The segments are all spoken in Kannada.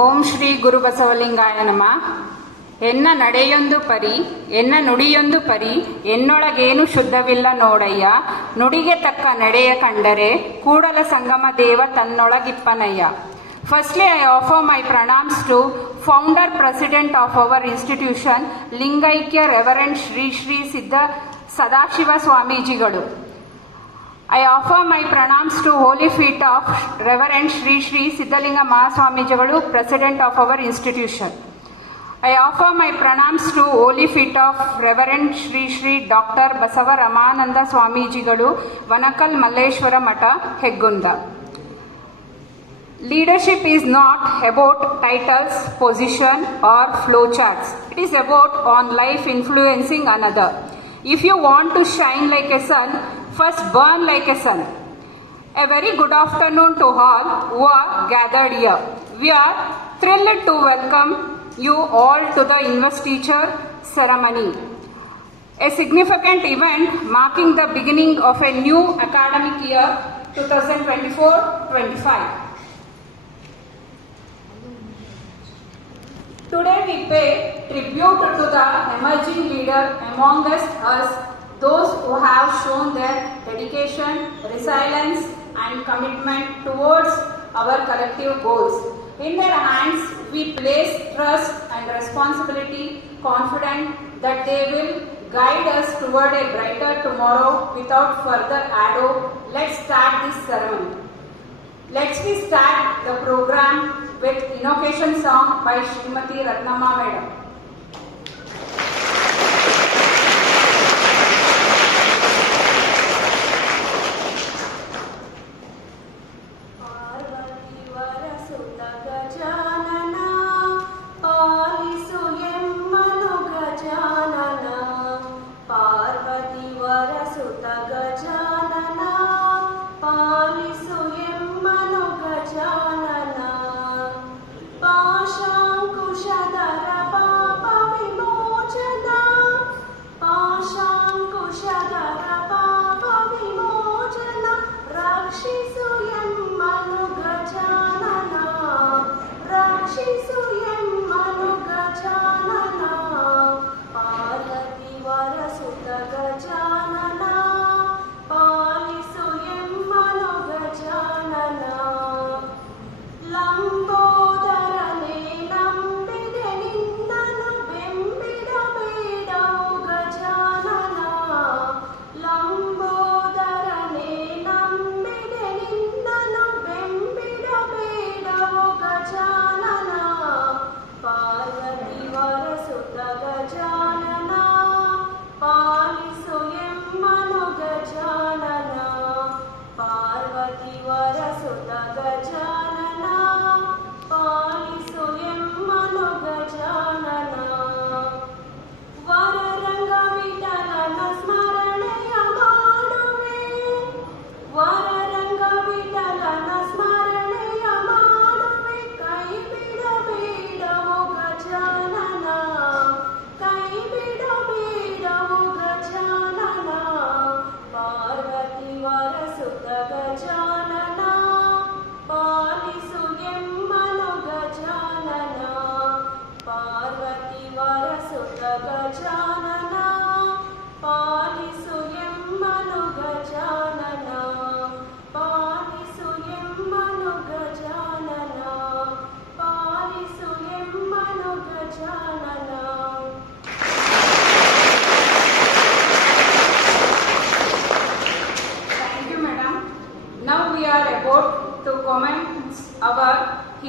ಓಂ ಶ್ರೀ ಗುರು ಬಸವಲಿಂಗಾಯ ನಮಃ. ಎನ್ನ ನಡೆಯೊಂದು ಪರಿ ಎನ್ನ ನುಡಿಯೊಂದು ಪರಿ ಎನ್ನೊಳಗೇನು ಶುದ್ಧವಿಲ್ಲ ನೋಡಯ್ಯ, ನುಡಿಗೆ ತಕ್ಕ ನಡೆಯ ಕಂಡರೆ Kudala Sangama Deva ತನ್ನೊಳಗಿಪ್ಪನಯ್ಯ. Firstly, I offer my pranams to founder president of our institution, Lingaikya Reverend Shri Shri Siddha Sadashiva Swamijigalu. I offer my pranams to holy feet of Reverend Shri Shri Siddhalinga Mahaswamijigalu, president of our institution. I offer my pranams to holy feet of Reverend Shri Shri Dr. Basava Ramananda Swamijigalu, Vanakal Malleshwara Mata, Heggunda. Leadership is not about titles, position or flowcharts. It is about on life influencing another. If you want to shine like a sun, first burn like a sun. A very good afternoon to all who are gathered here. We are thrilled to welcome you all to the investiture ceremony, a significant event marking the beginning of a new academic year 2024-25. Today we pay tribute to the emerging leader among us, those who have shown their dedication, resilience and commitment towards our collective goals. In their hands we place trust and responsibility, confident that they will guide us toward a brighter tomorrow. Without further ado, let's start this ceremony. Let's start the program with invocation song by Srimati Ratnamma Madam.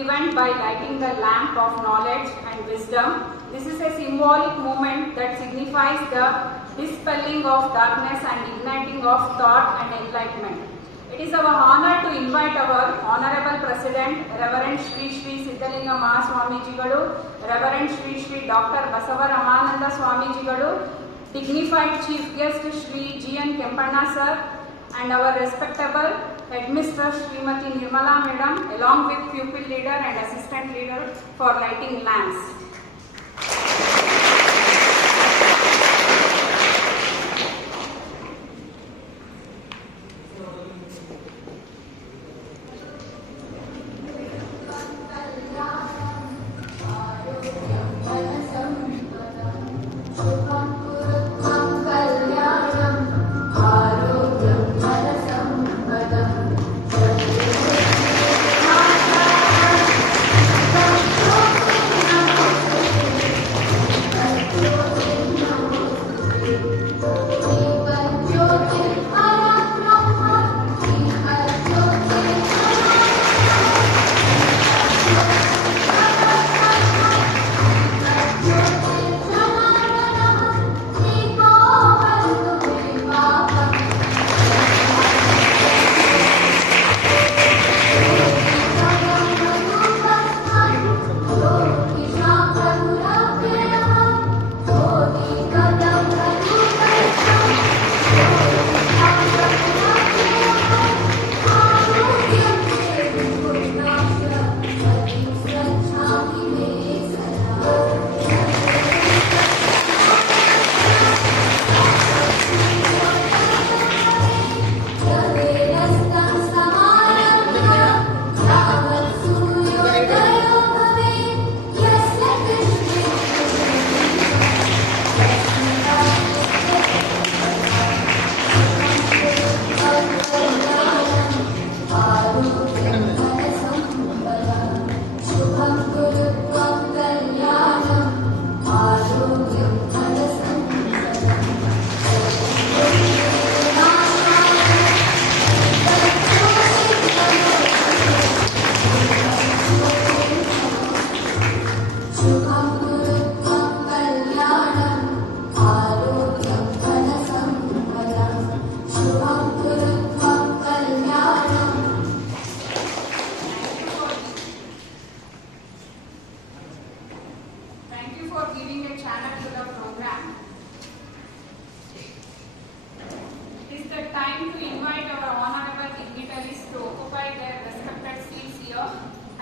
given by lighting the lamp of knowledge and wisdom. This is a symbolic moment that signifies the dispelling of darkness and igniting of thought and enlightenment. It is our honor to invite our Honorable President, Reverend Shri Shri Siddhalinga Mahaswamijigalu, Reverend Shri Shri Dr. Basava Ramananda Swamijigalu, dignified Chief Guest Shri G.N. Kempanna Sir, and our respectable Headmistress Srimati Nirmala Madam, along with pupil leader and assistant leader for lighting lamps.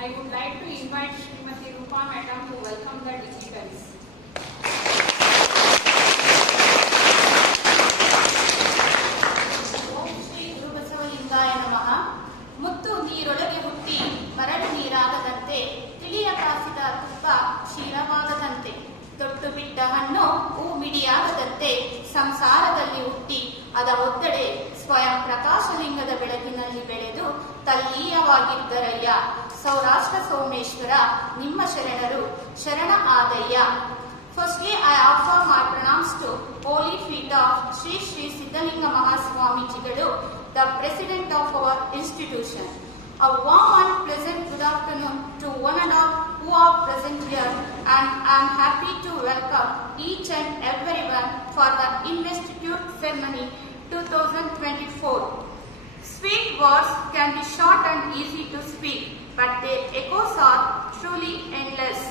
I would like to invite Srimati Rupa Madam to welcome the dignitaries. ಓಂ ಶ್ರೀ ಗುರು ಬಸವಲಿಂಗಾಯ ನಮಃ. ಮುತ್ತು ನೀರೊಳಗೆ ಹುಟ್ಟಿ ಮರಳು ನೀರಾಗದಂತೆ, ತಿಳಿಯ ಕಾಸಿದ ತುಪ್ಪ ಕ್ಷೀರವಾಗದಂತೆ, ತೊಟ್ಟು ಬಿಟ್ಟ ಹಣ್ಣು ಹೂ ಮಿಡಿಯಾಗದಂತೆ, ಸಂಸಾರದಲ್ಲಿ ಹುಟ್ಟಿ ಅದ ಒತ್ತಡೆ ಸ್ವಯಂ ಪ್ರಕಾಶಲಿಂಗದ ಬೆಳಕಿನಲ್ಲಿ ಬೆಳೆದು ತಲ್ಲೀಯವಾಗಿದ್ದರಯ್ಯ. ಸೌರಾಷ್ಟ್ರ ಸೋಮೇಶ್ವರ ನಿಮ್ಮ ಶರಣರು ಶರಣ ಆದಯ್ಯ. Firstly, I offer my pranams to holy feet of Sri Sri Siddhalinga Mahaswamijigalu, the president of our institution. A warm and pleasant good afternoon to one and all who are present here, and I am happy to welcome each and everyone for the investiture ceremony 2024. Sweet words can be short and easy to speak, but their echoes are truly endless.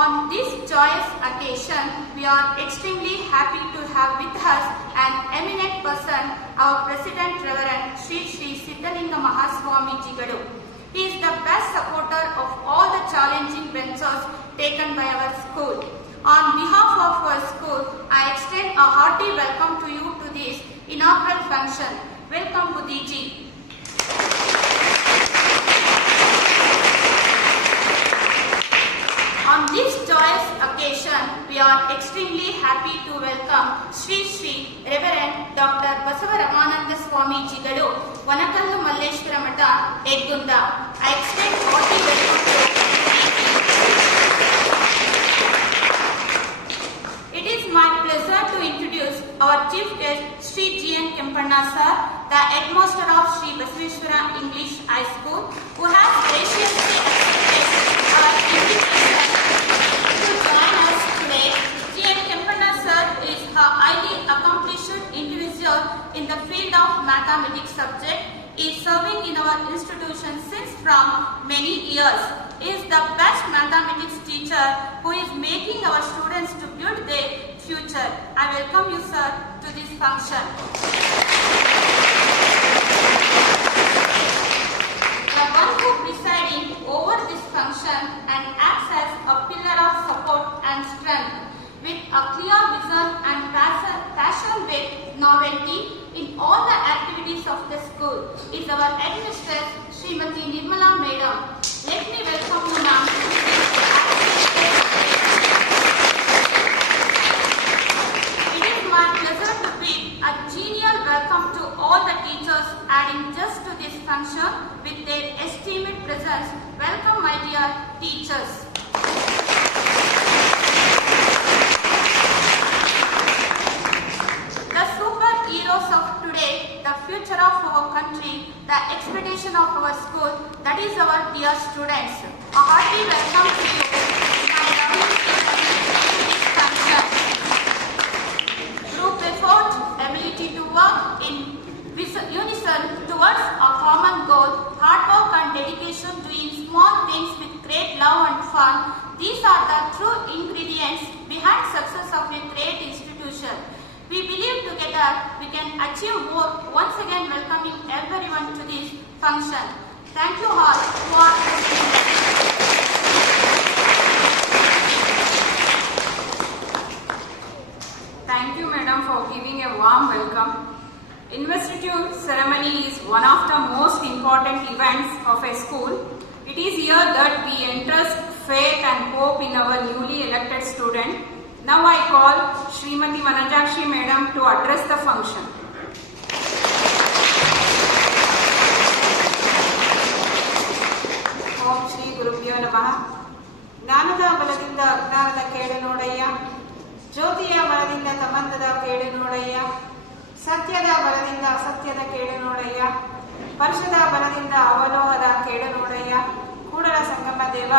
On this joyous occasion, we are extremely happy to have with us an eminent person, our President Reverend Sri Sri Siddhalinga Mahaswamijigalu. He is the best supporter of all the challenging ventures taken by our school. On behalf of our school, I extend a hearty welcome to you to this inaugural function. Welcome, Budiji. On this joyous occasion, we are extremely happy to welcome Sri Sri Reverend Dr. Basava Ramananda Swamijigalu, Vanakallu Malleshwara Matha, Eggunda. I extend hearty welcome to It is my pleasure to introduce our chief guest, Sri G.N. Kempanna Sir, the headmaster of Sri Basaveshwara English High School, who has graciously accepted from many years. Is the best mathematics teacher who is making our students to build their future. I welcome you, sir, to this function. The one who presiding over this function and acts as a pillar of support and strength with a clear vision and passion with novelty in all the activities of the school is our headmistress, Srimati Nirmala Madam. Let me welcome you, ma'am. It is my pleasure to bid a genial welcome to all the teachers adding just to this function with their esteemed presence. Welcome, my dear teachers. The superheroes of today, the future of our country, the expectation of our school, that is our dear students. A hearty welcome to you, my lovely teachers, to this function. Group effort, ability to work in unison towards a common goal, hard work and dedication, doing small things with great love and fun. These are the true ingredients behind success of a great institution. We believe together we can achieve more. Once again, welcoming everyone to this function. Thank you all who are listening. Thank you, madam, for giving a warm welcome. Investiture ceremony is one of the most important events of a school. It is here that we entrust faith and hope in our newly elected student. Now I call Srimati Vanajakshi Madam to address the function. ಓಂ ಶ್ರೀ ಗುರುಭ್ಯೋ ನಮಃ. ಜ್ಞಾನದ ಬಲದಿಂದ ಅಜ್ಞಾನದ ಕೇಡು ನೋಡಯ್ಯ, ಜ್ಯೋತಿಯ ಬಲದಿಂದ ಸಂಬಂಧದ ಕೇಡು ನೋಡಯ್ಯ, ಸತ್ಯದ ಬಲದಿಂದ ಅಸತ್ಯದ ಕೇಡು ನೋಡಯ್ಯ, ವರ್ಷದ ಬಲದಿಂದ ಅವಲೋಹದ ಕೇಡು ನೋಡಯ್ಯ, ಕೂಡಲ ಸಂಗಮ ದೇವ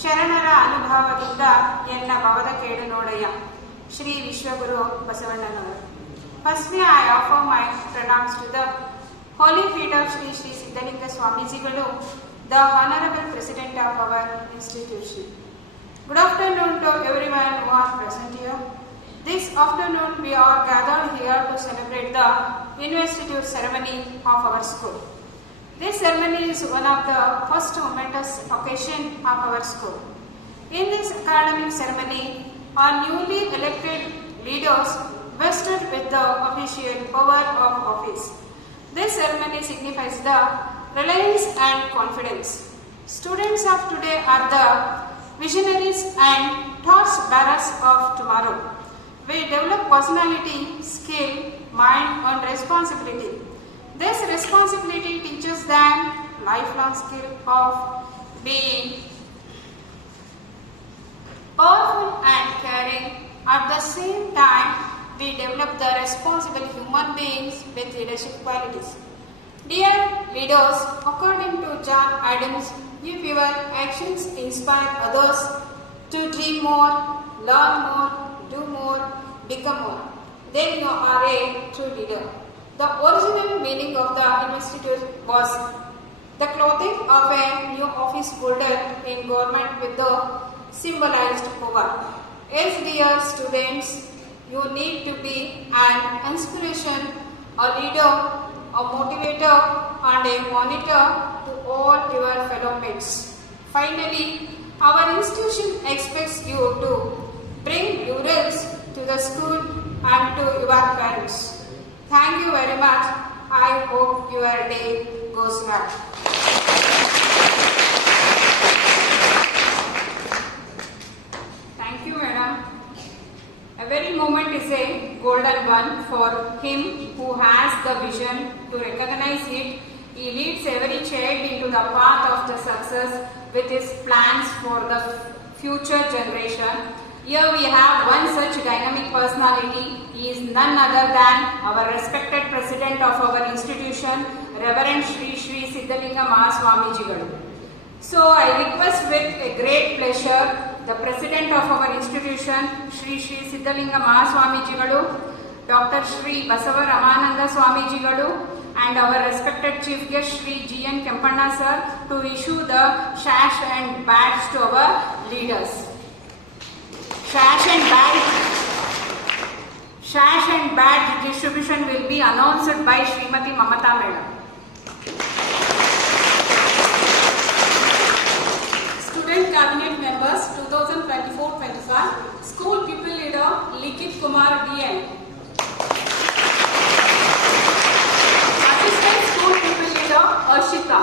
ಶರಣರ ಅನುಭವದಿಂದ ಎನ್ನ ಭವದ ಕೇಡು ನೋಡಯ್ಯ. ಶ್ರೀ ವಿಶ್ವಗುರು ಬಸವಣ್ಣನವರು. Firstly, I offer my pranams to the holy feet of Sri Sri Siddhalinga Swamijigalu, the Honorable President of our institution. Good afternoon to everyone who are present here. This afternoon we are gathered here to celebrate the investiture ceremony of our school. This ceremony is one of the first momentous occasion of our school. In this academic ceremony, our newly elected leaders vested with the official power of office. This ceremony signifies the reliance and confidence. Students of today are the visionaries and torch bearers of tomorrow. We develop personality, skill, mind and responsibility. This responsibility teaches them lifelong skill of being powerful and caring. At the same time, we develop the responsible human beings with leadership qualities. Dear leaders, according to John Adams, if your actions inspire others to dream more, learn more, do more, become more, then you are a true leader. The original meaning of the investiture was the clothing of a new office holder in government with the symbolized power. As dear students, you need to be an inspiration, a leader, a motivator and a monitor to all your fellow mates. Finally, our institution expects you to bring murals to the school and to your parents. Thank you very much. I hope your day goes well. Thank you, madam. Every moment is a golden one for him who has the vision to recognize it. He leads every child into the path of the success with his plans for the future generation. Here we have one such dynamic personality. He is none other than our respected president of our institution, Reverend Sri Sri Siddhalinga Mahaswamijigalu. So I request with a great pleasure the president of our institution, Sri Sri Siddhalinga Mahaswamijigalu, Dr. Sri Basava Ramananda Swamijigalu, and our respected Chief Guest Shri G.N. Kempanna sir to issue the sash and badge to our leaders. Sash and badge distribution will be announced by Srimati Mamata Madam. Student Cabinet Members 2024-25, School People Leader Likit Kumar DN. Assistant School People Leader Arshita.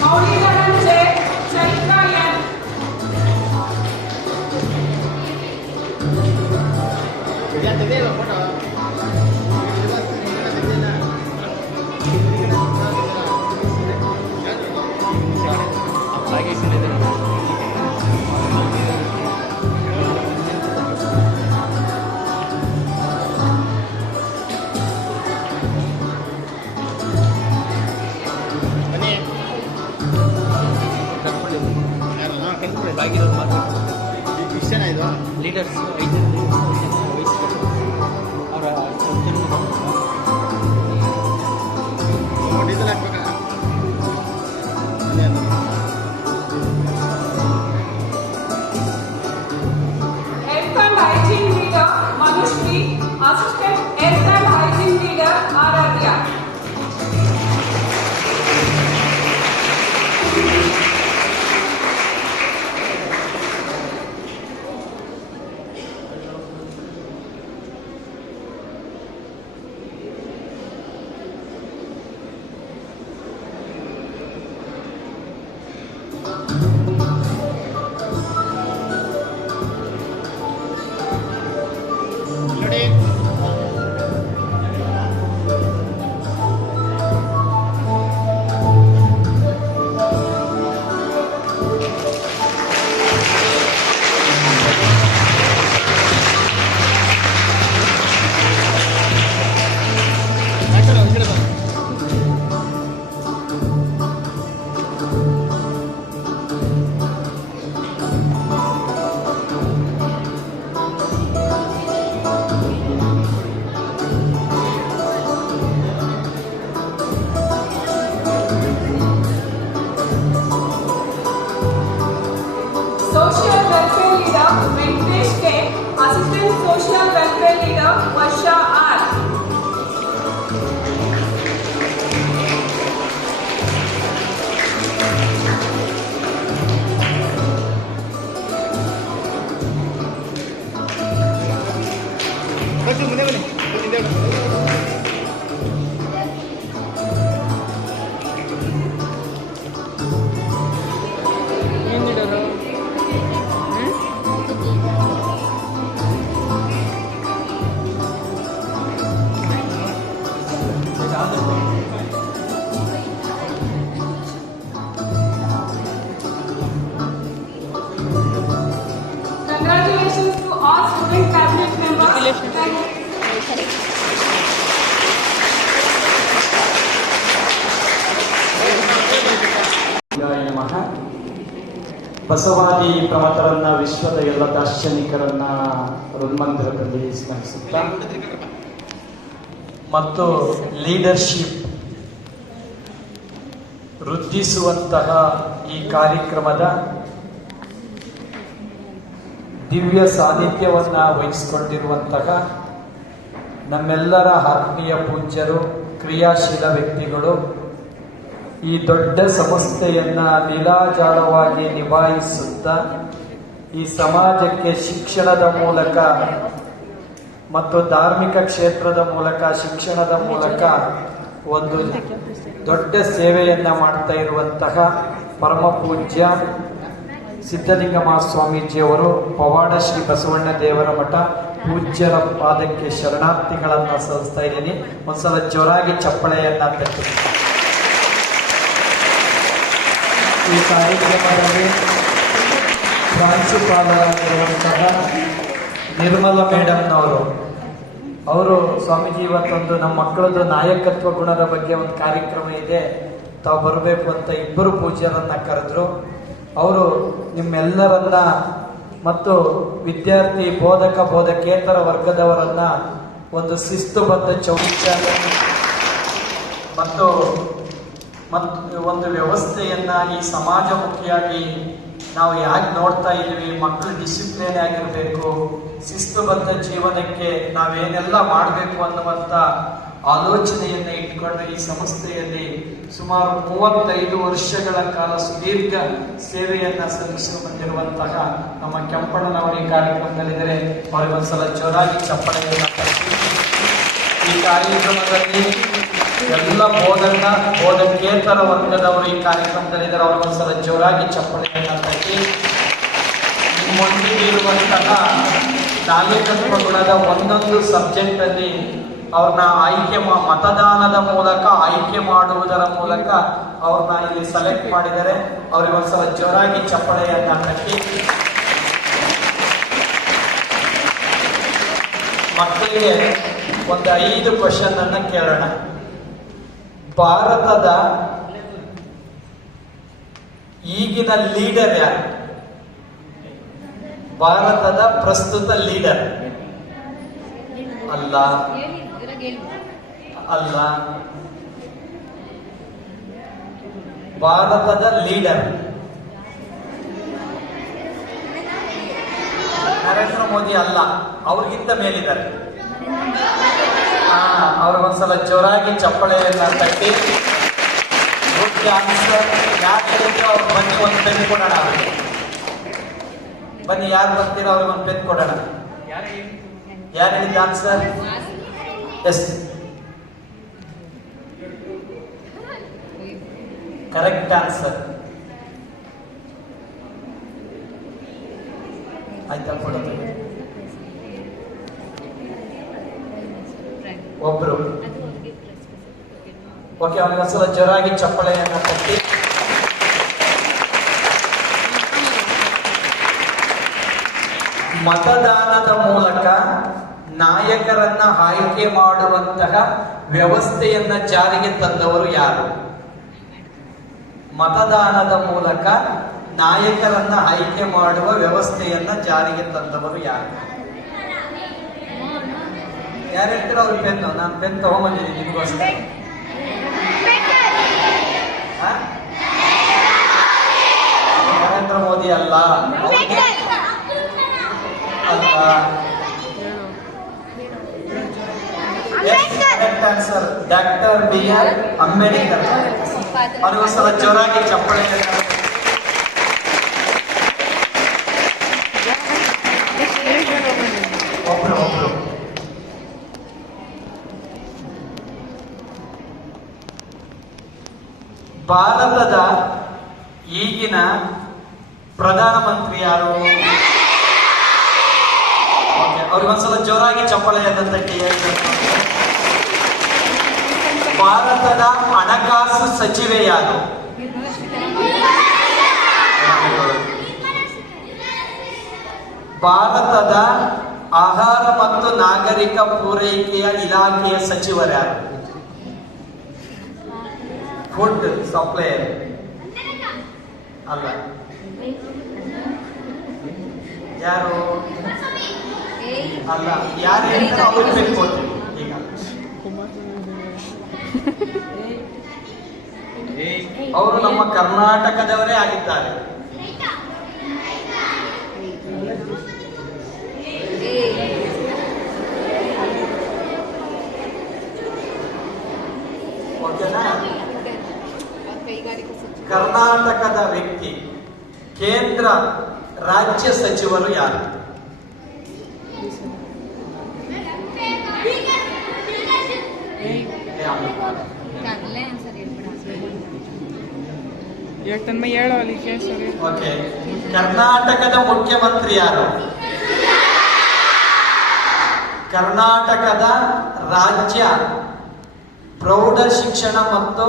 Maulida Ranche, Chaitra Yan. ಆಗಿರೋದು ಮಾತ್ರ ಇಷ್ಟೇನಾ ಇದು? ಲೀಡರ್ಸ್ 5 ಜನ ವಹಿಸ್ಬೇಕು ಅವರ ಡೀಸೆಲ್ ಹಾಕ್ಬೇಕಾ? ಅದೇನು? Health and Hygiene Leader Manushree, Assistant Health and Hygiene Leader Aradhya. ನೋಡಿ. ಹಾಕ್ತಾರೆ, ಈ ಕಡೆ ಬಾ. Social Welfare Leader Venkatesh K, Assistant Social Welfare Leader Varsha R. ಬನ್ನಿ, ಮುಂದೆ ಬನ್ನಿ. ಹಿಂದೆ ಬನ್ನಿ. ಏನು leader? Congratulations to all student cabinet members. Thank you. ನಮಃ. ಬಸವಾದಿ ಪ್ರಮಥರನ್ನ ವಿಶ್ವದ ಎಲ್ಲ ದಾರ್ಶನಿಕರನ್ನ ಹೃನ್ಮಂದಿರದಲ್ಲಿ ಸ್ಮರಿಸುತ್ತಾ ಮತ್ತು ಲೀಡರ್ಶಿಪ್ ವೃದ್ಧಿಸುವಂತಹ ಈ ಕಾರ್ಯಕ್ರಮದ ದಿವ್ಯ ಸಾನ್ನಿಧ್ಯವನ್ನ ವಹಿಸಿಕೊಂಡಿರುವಂತಹ ನಮ್ಮೆಲ್ಲರ ಆತ್ಮೀಯ ಪೂಜ್ಯರು, ಕ್ರಿಯಾಶೀಲ ವ್ಯಕ್ತಿಗಳು, ಈ ದೊಡ್ಡ ಸಂಸ್ಥೆಯನ್ನ ಲೀಲಾಜಾಲವಾಗಿ ನಿಭಾಯಿಸುತ್ತಾ ಈ ಸಮಾಜಕ್ಕೆ ಶಿಕ್ಷಣದ ಮೂಲಕ ಮತ್ತು ಧಾರ್ಮಿಕ ಕ್ಷೇತ್ರದ ಮೂಲಕ, ಶಿಕ್ಷಣದ ಮೂಲಕ ಒಂದು ದೊಡ್ಡ ಸೇವೆಯನ್ನ ಮಾಡ್ತಾ ಇರುವಂತಹ ಪರಮ ಪೂಜ್ಯ ಸಿದ್ಧಲಿಂಗ ಮಹಾಸ್ವಾಮೀಜಿಯವರು, ಪವಾಡ ಶ್ರೀ ಬಸವಣ್ಣ ದೇವರ ಮಠ ಪೂಜ್ಯರ ಪಾದಕ್ಕೆ ಶರಣಾರ್ಥಿಗಳನ್ನ ಸಲ್ಲಿಸ್ತಾ ಇದ್ದೀನಿ. ಒಂದ್ಸಲ ಜೋರಾಗಿ ಚಪ್ಪಳೆಯನ್ನ ತಟ್ಟಿ. ಈ ಕಾರ್ಯಕ್ರಮದಲ್ಲಿ ಪ್ರಾಂಶುಪಾಲರಾಗಿರುವಂತಹ ನಿರ್ಮಲ ಮೇಡಮ್ನವರು, ಅವರು ಸ್ವಾಮೀಜಿ ಇವತ್ತೊಂದು ನಮ್ಮ ಮಕ್ಕಳದ್ದು ನಾಯಕತ್ವ ಗುಣದ ಬಗ್ಗೆ ಒಂದು ಕಾರ್ಯಕ್ರಮ ಇದೆ, ತಾವು ಬರಬೇಕು ಅಂತ ಇಬ್ಬರು ಪೂಜ್ಯರನ್ನ ಕರೆದ್ರು. ಅವರು ನಿಮ್ಮೆಲ್ಲರನ್ನ ಮತ್ತು ವಿದ್ಯಾರ್ಥಿ, ಬೋಧಕ, ಬೋಧಕೇತರ ವರ್ಗದವರನ್ನ ಒಂದು ಶಿಸ್ತುಬದ್ಧ ಚೌಚಾಲ ಮತ್ತು ಒಂದು ವ್ಯವಸ್ಥೆಯನ್ನ ಈ ಸಮಾಜಮುಖಿಯಾಗಿ ನಾವು ಯಾಕೆ ನೋಡ್ತಾ ಇದ್ದೀವಿ, ಮಕ್ಕಳು ಡಿಸಿಪ್ಲಿನ್ ಆಗಿರಬೇಕು, ಶಿಸ್ತುಬದ್ಧ ಜೀವನಕ್ಕೆ ನಾವೇನೆಲ್ಲ ಮಾಡಬೇಕು ಅನ್ನುವಂಥ ಆಲೋಚನೆಯನ್ನ ಇಟ್ಕೊಂಡು ಈ ಸಂಸ್ಥೆಯಲ್ಲಿ ಸುಮಾರು 35 ವರ್ಷಗಳ ಕಾಲ ಸುದೀರ್ಘ ಸೇವೆಯನ್ನ ಸಲ್ಲಿಸಿ ಬಂದಿರುವಂತಹ ನಮ್ಮ ಕೆಂಪಣ್ಣನವರ ಈ ಕಾರ್ಯಕ್ರಮದಲ್ಲಿದ್ದರೆ ಅವರಿಗೊಂದ್ಸಲ ಜೋರಾಗಿ ಚಪ್ಪಳೆಯನ್ನ ತಟ್ಟಿ. ಈ ಕಾರ್ಯಕ್ರಮದಲ್ಲಿ ಎಲ್ಲ ಬೋಧಕೇತರ ವರ್ಗದವರು ಈ ಕಾರ್ಯಕ್ರಮದಲ್ಲಿದ್ದಾರೆ, ಅವ್ರಿಗೊಂದ್ಸಲ ಜೋರಾಗಿ ಚಪ್ಪಳೆಯನ್ನ ತಟ್ಟಿ. ನಿಮ್ಮೊಂದಿಗೆ ಇರುವಂತಹ ನಾಯಕತ್ವ ಗುಣದ ಒಂದೊಂದು ಸಬ್ಜೆಕ್ಟ್ ಅಲ್ಲಿ ಅವ್ರನ್ನ ಮತದಾನದ ಮೂಲಕ ಆಯ್ಕೆ ಮಾಡುವುದರ ಮೂಲಕ ಅವ್ರನ್ನ ಇಲ್ಲಿ ಸೆಲೆಕ್ಟ್ ಮಾಡಿದರೆ ಅವ್ರಿಗೊಂದ್ಸಲ ಜೋರಾಗಿ ಚಪ್ಪಳೆಯನ್ನ ಕಟ್ಟಿ. ಮಕ್ಕಳಿಗೆ ಒಂದು 5 ಕ್ವಶನ್ ಅನ್ನ ಕೇಳೋಣ. ಭಾರತದ ಈಗಿನ ಲೀಡರ್ ಯಾರು? ಭಾರತದ ಪ್ರಸ್ತುತ ಲೀಡರ್. ಅಲ್ಲ ಅಲ್ಲ, ಭಾರತದ ಲೀಡರ್ ನರೇಂದ್ರ ಮೋದಿ ಅಲ್ಲ, ಅವ್ರಿಗಿಂತ ಮೇಲಿದ್ದಾರೆ. ಅವ್ರಿಗೊಂದ್ಸಲ ಜೋರಾಗಿ ಚಪ್ಪಳೆಯನ್ನ ತಟ್ಟಿ ಗುಡ್ ಆನ್ಸರ್. ಯಾರು ಹೇಳಿದ್ರು ಅವ್ರು ಬನ್ನಿ ಒಂದು ಪೆನ್ ಕೊಡೋಣ ಅವ್ರಿಗೆ. ಬನ್ನಿ, ಯಾರು ಬರ್ತೀರೋ ಅವ್ರಿಗೆ ಒಂದು ಪೆನ್ ಕೊಡೋಣ. ಯಾರು ಹೇಳಿದ ಆನ್ಸರ್? S, correct answer. ಆಯ್ತಾ? ಕೊಡೋದು ಒಬ್ರು. ಓಕೆ, ಅವನಿಗೊಂದ್ಸಲ ಜೋರಾಗಿ ಚಪ್ಪಳೆಯನ್ನ ತಟ್ಟಿ. ಮತದಾನದ ಮೂಲಕ ನಾಯಕರನ್ನ ಆಯ್ಕೆ ಮಾಡುವಂತಹ ವ್ಯವಸ್ಥೆಯನ್ನ ಜಾರಿಗೆ ತಂದವರು ಯಾರು? ಮತದಾನದ ಮೂಲಕ ನಾಯಕರನ್ನ ಆಯ್ಕೆ ಮಾಡುವ ವ್ಯವಸ್ಥೆಯನ್ನ ಜಾರಿಗೆ ತಂದವರು ಯಾರು? ಯಾರು ಹೇಳ್ತೀರೋ ಅವ್ರ ಪೆನ್. ನಾನು ಪೆನ್ ತಗೊಂಡ್ಬಂದಿದ್ದೀನಿ ನಿಮಗೋಸ್ಕರ. ನರೇಂದ್ರ ಮೋದಿ ಅಲ್ಲ, correct answer doctor B.R. Ambedkar. ಅವರಿಗೋಸ್ಕರ ಜೋರಾಗಿ ಚಪ್ಪಳೆ. ಒಬ್ರು ಭಾರತದ ಈಗಿನ ಪ್ರಧಾನಮಂತ್ರಿ ಯಾರು? ಅವ್ರಿಗೊಂದ್ಸಲ ಜೋರಾಗಿ ಚಪ್ಪಳೆಯನ್ನು ತಟ್ಟಿ. ಭಾರತದ ಹಣಕಾಸು ಸಚಿವೆ ಯಾರು? ಭಾರತದ ಆಹಾರ ಮತ್ತು ನಾಗರಿಕ ಪೂರೈಕೆಯ ಇಲಾಖೆಯ ಸಚಿವರ್ಯಾರು? ಫುಡ್ ಸಪ್ಲೈಯರ್ ಅಲ್ಲ. ಯಾರು? ಅಲ್ಲ. ಯಾರು ಹೇಳ್ತಾರೆ ಅವ್ರಿಗೆ ತಿಳ್ಕೊಳ್ತೀವಿ. ಈಗ ಅವರು ನಮ್ಮ ಕರ್ನಾಟಕದವರೇ ಆಗಿದ್ದಾರೆ. ಓಕೆನಾ? ಕರ್ನಾಟಕದ ವ್ಯಕ್ತಿ. ಕೇಂದ್ರ ರಾಜ್ಯ ಸಚಿವರು ಯಾರು? ಓಕೆ, ಕರ್ನಾಟಕದ ಮುಖ್ಯಮಂತ್ರಿ ಯಾರು? ಕರ್ನಾಟಕದ ರಾಜ್ಯ ಪ್ರೌಢ ಶಿಕ್ಷಣ ಮತ್ತು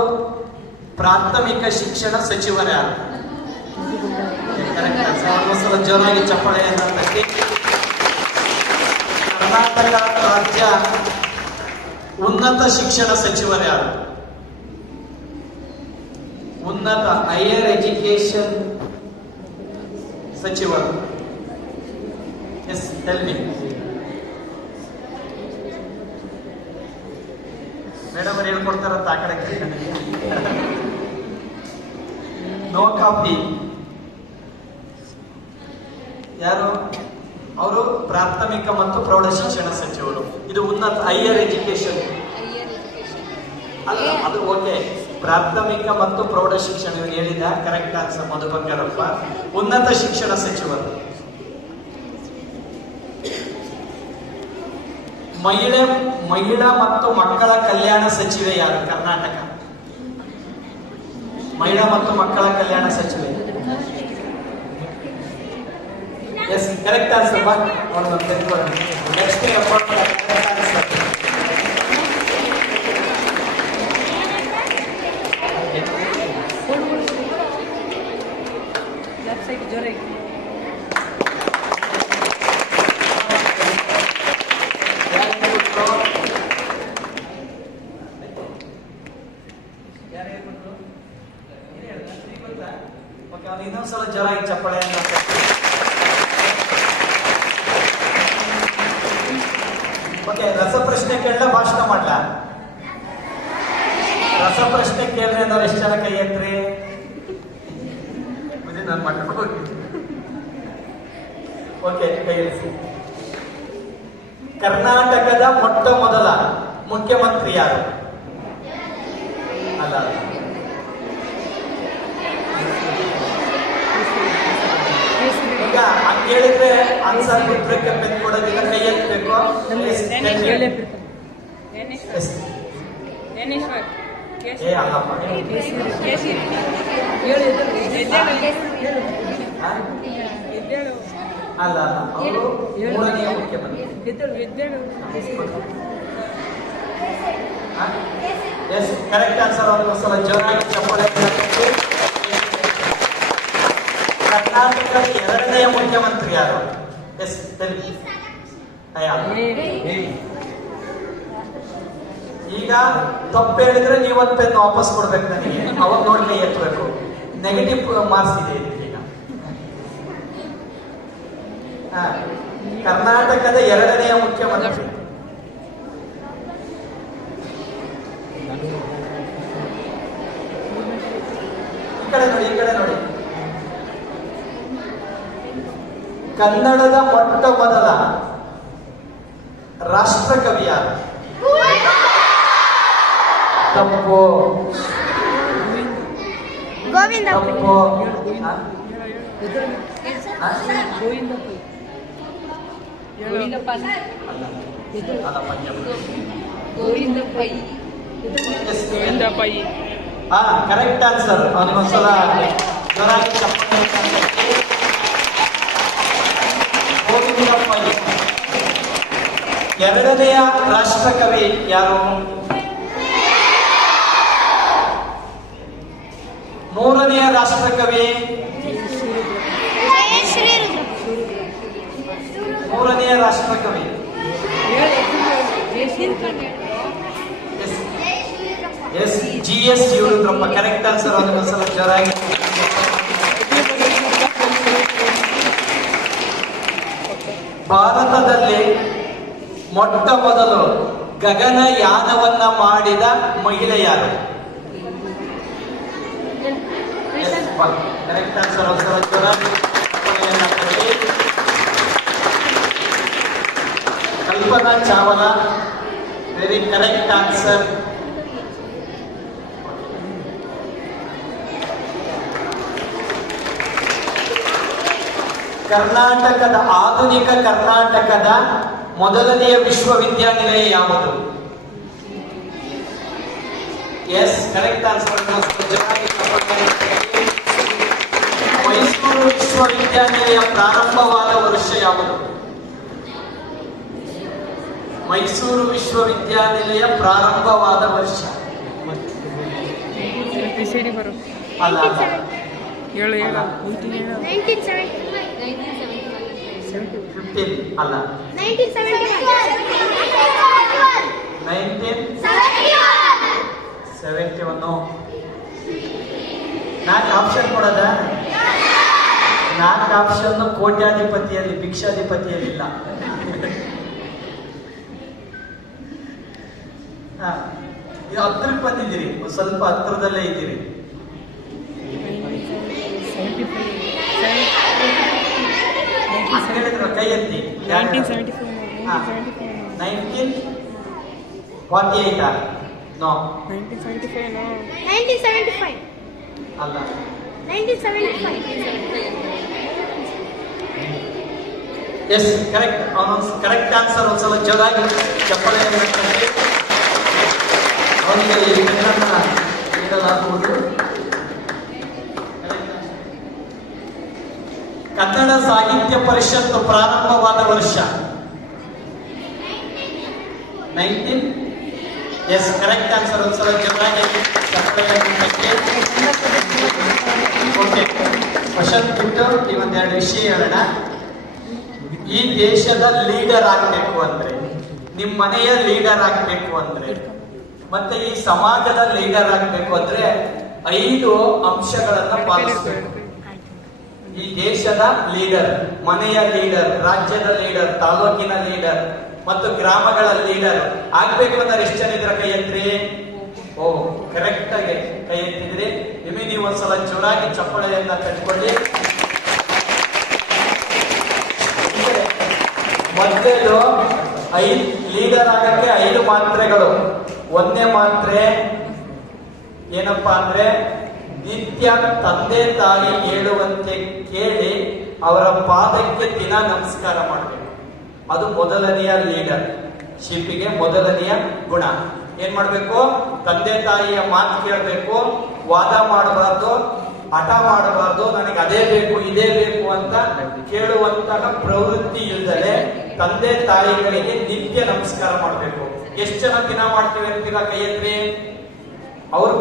ಪ್ರಾಥಮಿಕ ಶಿಕ್ಷಣ ಸಚಿವರ್ಯಾರು? ಕರೆಕ್ಟ್. ಜೋರಾಗಿ ಚಪ್ಪಳೆಯನ್ನು ತಟ್ಟಿ. ಕರ್ನಾಟಕ ರಾಜ್ಯ ಉನ್ನತ ಶಿಕ್ಷಣ ಸಚಿವರ್ಯಾರು? ಉನ್ನತ ಹೈಯರ್ ಎಜುಕೇಶನ್ ಸಚಿವರು? Yes, tell me. ಮೇಡಮ್ ಅವ್ರು ಹೇಳ್ಕೊಡ್ತಾರಂತ ಆ ಕಡೆ ನೋ ಕಾಪಿ. ಯಾರು? ಅವರು ಪ್ರಾಥಮಿಕ ಮತ್ತು ಪ್ರೌಢ ಶಿಕ್ಷಣ ಸಚಿವರು. ಇದು ಉನ್ನತ ಹೈಯರ್ ಎಜುಕೇಶನ್ ಅಲ್ಲ, ಅದು ಓಕೆ. ಪ್ರಾಥಮಿಕ ಮತ್ತು ಪ್ರೌಢ ಶಿಕ್ಷಣ ಹೇಳಿದ ಕರೆಕ್ಟ್ ಆನ್ಸರ್ ಮಧು ಬಂಗಾರಪ್ಪ. ಉನ್ನತ ಶಿಕ್ಷಣ ಸಚಿವರು. ಮಹಿಳಾ ಮತ್ತು ಮಕ್ಕಳ ಕಲ್ಯಾಣ ಸಚಿವೆ ಯಾರು? ಕರ್ನಾಟಕ ಮಹಿಳಾ ಮತ್ತು ಮಕ್ಕಳ ಕಲ್ಯಾಣ ಸಚಿವೆ. S, correct answer. ನೆಕ್ಸ್ಟ್ ಇನ್ನೊಂದ್ಸಲ ಜೋರಾಗಿ ಚಪ್ಪಳೆಯನ್ನು ಕೇಳಲ ಭಾಷಣ ಮಾಡ್ಲಾ? ರಸಪ್ರಶ್ನೆ ಕೇಳಿದ್ರೆ ಅನ್ನೋರು ಎಷ್ಟು ಜನ ಕೈ ಎತ್ರಿ? ನಾನು ಮಾಡ್ಕೊಂಡು ಓಕೆ, ಕೈ ಎತ್ತಿ. ಕರ್ನಾಟಕದ ಮೊಟ್ಟ ಮೊದಲ ಮುಖ್ಯಮಂತ್ರಿ ಯಾರು? ಅಲ್ಲ, ಈಗ ಹಂಗ ಹೇಳಿದ್ರೆ ಆನ್ಸರ್ ಬಿಟ್ಬೇಕು, ಪೆನ್ ಕೊಡೋದಿಲ್ಲ, ಕೈ ಎತ್ತಬೇಕು. ಏ ಅಲ್ಲಪ್ಪ, ಅಲ್ಲ ಅವರು ಮೂರನೆಯ ಮುಖ್ಯಮಂತ್ರಿ. Yes, correct answer. ಅವ್ರಿಗೋಸ್ಕರ ಜೋರಾಗಿ ಚಪ್ಪಾಳೆ. ಕರ್ನಾಟಕದ ಎರಡನೆಯ ಮುಖ್ಯಮಂತ್ರಿ ಯಾರು? ಎಸ್, ಈಗ ತಪ್ಪು ಹೇಳಿದ್ರೆ ನೀವೊಂದು ಪೆನ್ ವಾಪಸ್ ಕೊಡ್ಬೇಕು ನನಗೆ, ಅವಾಗ ನೋಡಿ ಕೈ ಎತ್ತಬೇಕು. ನೆಗೆಟಿವ್ ಮಾರ್ಕ್ಸ್ ಇದೆ ಇದಕ್ಕೀಗ. ಕರ್ನಾಟಕದ ಎರಡನೆಯ ಮುಖ್ಯಮಂತ್ರಿ ಈ ಕಡೆ ನೋಡಿ, ಈ ಕಡೆ ನೋಡಿ. ಕನ್ನಡದ ಮೊಟ್ಟ ಮೊದಲ ರಾಷ್ಟ್ರಕವಿ ಯಾರು? ತಪ್ಪು, ಗೋವಿಂದ ತಪ್ಪು. Correct answer. ಅವನಿಗೊಂದ್ಸಲ ಜೋರಾಗಿ ಚಪ್ಪಾಳೆ. ಗೋವಿಂದ ಪೈ. ಎರಡನೆಯ ರಾಷ್ಟ್ರಕವಿ ಯಾರು? ಮೂರನೆಯ ರಾಷ್ಟ್ರಕವಿ? ಮೂರನೆಯ ರಾಷ್ಟ್ರಕವಿ S, GS Shivarudrappa. Correct answer. ಅದಕ್ಕೊಂದ್ಸಲ ಜೋರಾಗಿ. ಭಾರತದಲ್ಲಿ ಮೊಟ್ಟ ಮೊದಲು ಗಗನಯಾನವನ್ನ ಮಾಡಿದ ಮಹಿಳೆ ಯಾರು? Correct answer. Kalpana Chawla. Very correct answer. ಕರ್ನಾಟಕದ ಆಧುನಿಕ ಕರ್ನಾಟಕದ ಮೊದಲನೆಯ ವಿಶ್ವವಿದ್ಯಾನಿಲಯ ಯಾವುದು? S, correct answer. ಮೈಸೂರು ವಿಶ್ವವಿದ್ಯಾನಿಲಯ ಪ್ರಾರಂಭವಾದ ವರ್ಷ ಯಾವುದು? ಮೈಸೂರು ವಿಶ್ವವಿದ್ಯಾನಿಲಯ ಪ್ರಾರಂಭವಾದ ವರ್ಷ ಅಲ್ಲ, ಹೇಳು ಹೇಳು 15 ಅಲ್ಲ, 1971. ನಾಲ್ಕು ಆಪ್ಷನ್ ಕೊಡೋದ? ನಾಲ್ಕು ಆಪ್ಷನ್ ಕೋಟ್ಯಾಧಿಪತಿಯಲ್ಲಿ, ಭಿಕ್ಷಾಧಿಪತಿಯಲ್ಲಿಲ್ಲ. ಇದು ಹತ್ರಕ್ಕೆ ಬಂದಿದ್ದೀರಿ, ಸ್ವಲ್ಪ ಹತ್ರದಲ್ಲೇ ಇದ್ದೀರಿ. ಹೇಳಿದ್ರು ಕೈ ಎತ್ತಿ. 1948 ನೋ, 1975 ಅಲ್ಲ, 1975 ಎಸ್, ಕರೆಕ್ಟ್. ಅವನೊಂದು ಕರೆಕ್ಟ್ ಆನ್ಸರ್. ಒಂದ್ಸಲ ಜೋರಾಗಿ ಚಪ್ಪಾಳೆ ಅವನಿಗೆ ನೀಡಲಾಗುವುದು. ಕನ್ನಡ ಸಾಹಿತ್ಯ ಪರಿಷತ್ತು ಪ್ರಾರಂಭವಾದ ವರ್ಷ 19. Yes, correct answer. ಒಂದ್ಸಲ ಜೋರಾಗಿ ಓಕೆ. ಕ್ವಶನ್ ಬಿಟ್ಟು ಈ ಒಂದೆರಡು ವಿಷಯ ಹೇಳೋಣ. ಈ ದೇಶದ ಲೀಡರ್ ಆಗ್ಬೇಕು ಅಂದ್ರೆ, ನಿಮ್ಮ ಮನೆಯ ಲೀಡರ್ ಆಗ್ಬೇಕು ಅಂದ್ರೆ, ಮತ್ತೆ ಈ ಸಮಾಜದ ಲೀಡರ್ ಆಗ್ಬೇಕು ಅಂದ್ರೆ 5 ಅಂಶಗಳನ್ನ ಪಾಲಿಸಬೇಕು. ಈ ದೇಶದ ಲೀಡರ್, ಮನೆಯ ಲೀಡರ್, ರಾಜ್ಯದ ಲೀಡರ್, ತಾಲೂಕಿನ ಲೀಡರ್, ಮತ್ತು ಗ್ರಾಮಗಳ ಲೀಡರ್ ಆಗ್ಬೇಕು ಅಂದ್ರೆ ಎಷ್ಟು ಜನ ಇದ್ರ ಕೈ ಎತ್ರಿ? ಓ ಕರೆಕ್ಟ್ ಆಗಿ ಕೈ ಎತ್ತಿದ್ರಿ. ನಿಮಗೆ ನೀವು ಒಂದ್ಸಲ ಜೋರಾಗಿ ಚಪ್ಪಳೆಯನ್ನ ಕಟ್ಕೊಳ್ಳಿ. ಮೊದಲೇದು 5 ಲೀಡರ್ ಆಗಕ್ಕೆ 5 ಮಾತ್ರೆಗಳು. 1ನೇ ಮಾತ್ರೆ ಏನಪ್ಪಾ ಅಂದ್ರೆ ನಿತ್ಯ ತಂದೆ ತಾಯಿ ಹೇಳುವಂತೆ ಕೇಳಿ ಅವರ ಪಾದಕ್ಕೆ ದಿನ ನಮಸ್ಕಾರ ಮಾಡಬೇಕು. ಅದು ಮೊದಲನೆಯ ಲೀಡರ್ ಶಿಪಿಗೆ ಮೊದಲನೆಯ ಗುಣ. ಏನ್ ಮಾಡ್ಬೇಕು? ತಂದೆ ತಾಯಿಯ ಮಾತು ಕೇಳಬೇಕು, ವಾದ ಮಾಡಬಾರ್ದು, ಹಠ ಮಾಡಬಾರ್ದು, ನನಗೆ ಅದೇ ಬೇಕು ಇದೇ ಬೇಕು ಅಂತ ಕೇಳುವಂತಹ ಪ್ರವೃತ್ತಿ ಇಲ್ಲದೆ ತಂದೆ ತಾಯಿಗಳಿಗೆ ನಿತ್ಯ ನಮಸ್ಕಾರ ಮಾಡಬೇಕು. ಎಷ್ಟು ಜನ ದಿನ ಮಾಡ್ತೀವಿ ಅಂತೀರಾ? ಕೈ ಎತ್ರಿ. ಅವರು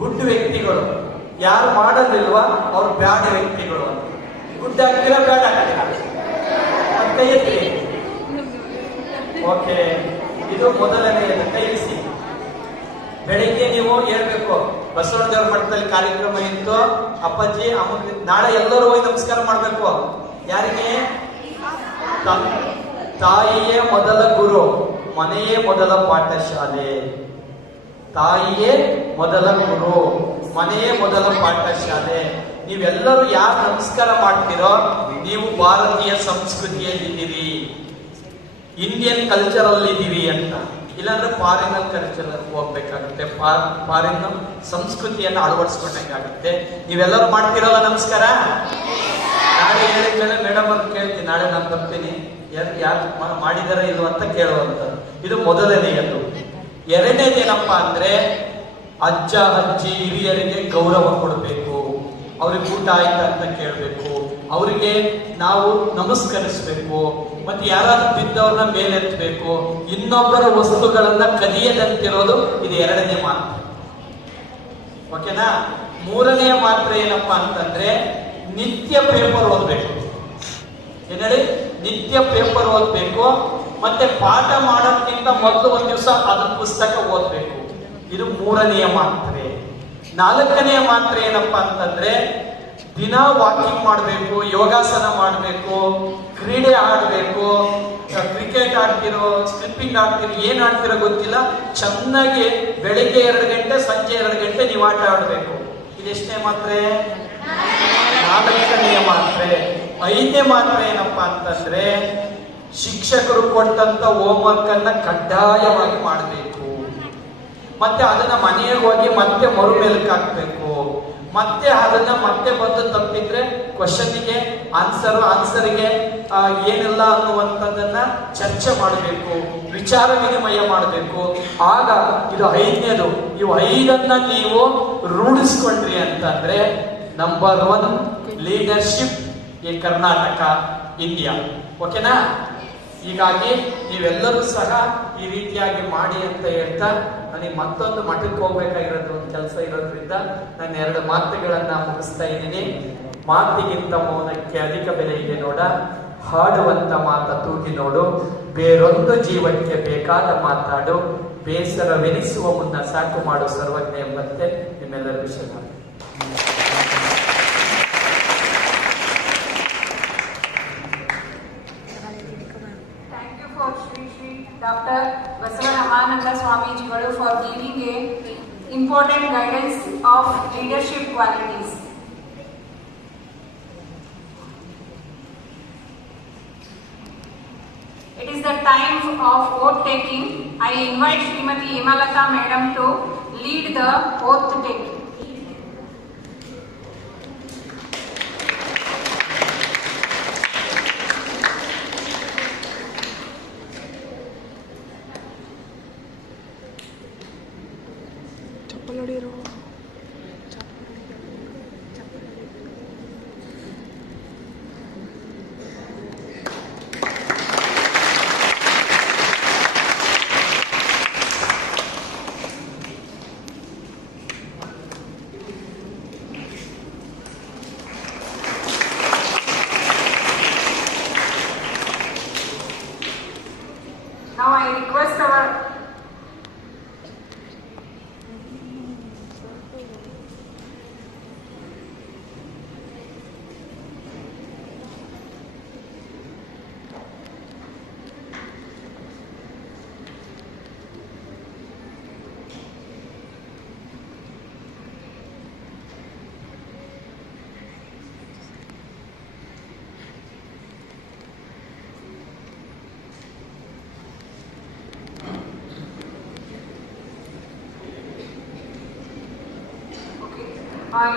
ಗುಡ್ ವ್ಯಕ್ತಿಗಳು. ಯಾರು ಮಾಡೋದಿಲ್ವಾ ಅವ್ರು ಬ್ಯಾಡ ವ್ಯಕ್ತಿಗಳು. ಗುಡ್ ಆಗ್ತೀರಾ ಬ್ಯಾಡ ಆಗ್ತೀರಾ? ಕೈ ಎತ್ರಿ. ಓಕೆ, ಇದು ಮೊದಲನೆಯದು. ಕೈ ಬಿಸಿ. ಬೆಳಿಗ್ಗೆ ನೀವು ಹೇಳ್ಬೇಕು, ಬಸವಣ್ಣ ದೇವರ ಮಠದಲ್ಲಿ ಕಾರ್ಯಕ್ರಮ ಇತ್ತು, ಅಪ್ಪಾಜಿ ಅಮ್ಮ ನಾಳೆ ಎಲ್ಲರೂ ಹೋಗಿ ನಮಸ್ಕಾರ ಮಾಡ್ಬೇಕು. ಯಾರಿಗೆ? ತಾಯಿಯೇ ಮೊದಲ ಗುರು, ಮನೆಯೇ ಮೊದಲ ಪಾಠಶಾಲೆ. ತಾಯಿಯೇ ಮೊದಲ ಗುರು, ಮನೆಯೇ ಮೊದಲ ಪಾಠಶಾಲೆ. ನೀವೆಲ್ಲರೂ ಯಾರು ನಮಸ್ಕಾರ ಮಾಡ್ತೀರೋ ನೀವು ಭಾರತೀಯ ಸಂಸ್ಕೃತಿಯಲ್ಲಿದ್ದೀರಿ, ಇಂಡಿಯನ್ ಕಲ್ಚರ್ ಅಲ್ಲಿ ಇದ್ದೀವಿ ಅಂತ. ಇಲ್ಲಾಂದ್ರೆ ಫಾರಿನಲ್ ಕಲ್ಚರ್ ಹೋಗ್ಬೇಕಾಗುತ್ತೆ, ಫಾರಿನ್ ಸಂಸ್ಕೃತಿಯನ್ನು ಅಳವಡಿಸ್ಕೊಂಡಂಗಾಗುತ್ತೆ. ನೀವೆಲ್ಲರೂ ಮಾಡ್ತಿರಲ್ಲ ನಮಸ್ಕಾರ? ನಾಳೆ ಹೇಳಿದ್ಮೇಲೆ ಮೇಡಮ್ ಅವ್ರು ಕೇಳ್ತೀನಿ, ನಾಳೆ ನಾನು ಬರ್ತೀನಿ, ಯಾರು ಮಾಡಿದಾರ ಇಲ್ವ ಅಂತ ಕೇಳುವಂಥದ್ದು. ಇದು ಮೊದಲನೆಯದು. ಎರಡನೇದೇನಪ್ಪಾ ಅಂದ್ರೆ ಅಜ್ಜ ಅಜ್ಜಿ ಹಿರಿಯರಿಗೆ ಗೌರವ ಕೊಡಬೇಕು. ಅವ್ರಿಗೆ ಊಟ ಆಯ್ತಾ ಅಂತ ಕೇಳಬೇಕು, ಅವರಿಗೆ ನಾವು ನಮಸ್ಕರಿಸಬೇಕು, ಮತ್ತೆ ಯಾರಾದ್ರೂ ಬಿದ್ದವ್ರನ್ನ ಮೇಲೆತ್ತಬೇಕು, ಇನ್ನೊಬ್ಬರ ವಸ್ತುಗಳನ್ನ ಕದಿಯದಂತಿರೋದು. ಇದು ಎರಡನೇ ಮಾತ್ರೆ. ಓಕೆನಾ? ಮೂರನೆಯ ಮಾತ್ರೆ ಏನಪ್ಪಾ ಅಂತಂದ್ರೆ ನಿತ್ಯ ಪೇಪರ್ ಓದ್ಬೇಕು. ಏನ್ ಹೇಳಿ? ನಿತ್ಯ ಪೇಪರ್ ಓದ್ಬೇಕು. ಮತ್ತೆ ಪಾಠ ಮಾಡೋದ್ಕಿಂತ ಮೊದಲು ಒಂದ್ ದಿವಸ ಅದ್ರ ಪುಸ್ತಕ ಓದ್ಬೇಕು. ಇದು ಮೂರನೆಯ ಮಾತ್ರೆ. ನಾಲ್ಕನೆಯ ಮಾತ್ರೆ ಏನಪ್ಪಾ ಅಂತಂದ್ರೆ ದಿನ ವಾಕಿಂಗ್ ಮಾಡಬೇಕು, ಯೋಗಾಸನ ಮಾಡಬೇಕು, ಕ್ರೀಡೆ ಆಡಬೇಕು. ಕ್ರಿಕೆಟ್ ಆಡ್ತಿರೋ, ಸ್ಲಿಪ್ಪಿಂಗ್ ಆಡ್ತಿರೋ, ಏನ್ ಆಡ್ತಿರೋ ಗೊತ್ತಿಲ್ಲ, ಚೆನ್ನಾಗಿ ಬೆಳಿಗ್ಗೆ 2 ಗಂಟೆ ಸಂಜೆ 2 ಗಂಟೆ ನೀವು ಆಟ ಆಡಬೇಕು. ಇದೆಷ್ಟನೇ ಮಾತ್ರೆ? 4ನೇ ಮಾತ್ರೆ. 5ನೇ ಮಾತ್ರೆ ಏನಪ್ಪಾ ಅಂತಂದ್ರೆ ಶಿಕ್ಷಕರು ಕೊಟ್ಟಂತ ಹೋಮ್ವರ್ಕ್ ಅನ್ನ ಕಡ್ಡಾಯವಾಗಿ ಮಾಡಬೇಕು. ಮತ್ತೆ ಅದನ್ನ ಮನೆಗೆ ಹೋಗಿ ಮತ್ತೆ ಮರುಮೇಲಕ್ಕೆ ಹಾಕ್ಬೇಕು. ಮತ್ತೆ ಅದನ್ನ ಮತ್ತೆ ಬಂದು ತಪ್ಪಿದ್ರೆ ಕ್ವಶನ್ಗೆ ಆನ್ಸರ್ಗೆ ಏನಿಲ್ಲ ಅನ್ನುವಂಥದ್ದನ್ನ ಚರ್ಚೆ ಮಾಡಬೇಕು, ವಿಚಾರ ವಿನಿಮಯ ಮಾಡಬೇಕು. ಆಗ ಇದು 5ನೇದು. ಇವು 5ಅನ್ನ ನೀವು ರೂಢಿಸ್ಕೊಂಡ್ರಿ ಅಂತಂದ್ರೆ ನಂಬರ್ 1 ಲೀಡರ್ಶಿಪ್ ಈ ಕರ್ನಾಟಕ, ಇಂಡಿಯಾ. ಓಕೆನಾ? ಹೀಗಾಗಿ ನೀವೆಲ್ಲರೂ ಸಹ ಈ ರೀತಿಯಾಗಿ ಮಾಡಿ ಅಂತ ಹೇಳ್ತಾ, ನನಗೆ ಮತ್ತೊಂದು ಮಠಕ್ಕೆ ಹೋಗ್ಬೇಕಾಗಿರೋದು ಒಂದು ಕೆಲಸ ಇರೋದ್ರಿಂದ ನಾನು 2 ಮಾತುಗಳನ್ನ ಮುಗಿಸ್ತಾ ಇದ್ದೀನಿ. ಮಾತಿಗಿಂತ ಮೌನಕ್ಕೆ ಅಧಿಕ ಬೆಲೆ ಇದೆ ನೋಡ, ಹಾಡುವಂತ ಮಾತ ತೂಗಿ ನೋಡು, ಬೇರೊಂದು ಜೀವಕ್ಕೆ ಬೇಕಾದ ಮಾತಾಡು, ಬೇಸರವೆನಿಸುವ ಮುನ್ನ ಸಾಕು ಮಾಡು ಸರ್ವಜ್ಞ ಎಂಬಂತೆ ನಿಮ್ಮೆಲ್ಲರಿಗೂ ಶರಣ. Dr. Basavanamananda Swamijigalu for giving a important guidance of leadership qualities. It is the time of oath taking. I invite Srimati Hemalata Madam to lead the oath taking.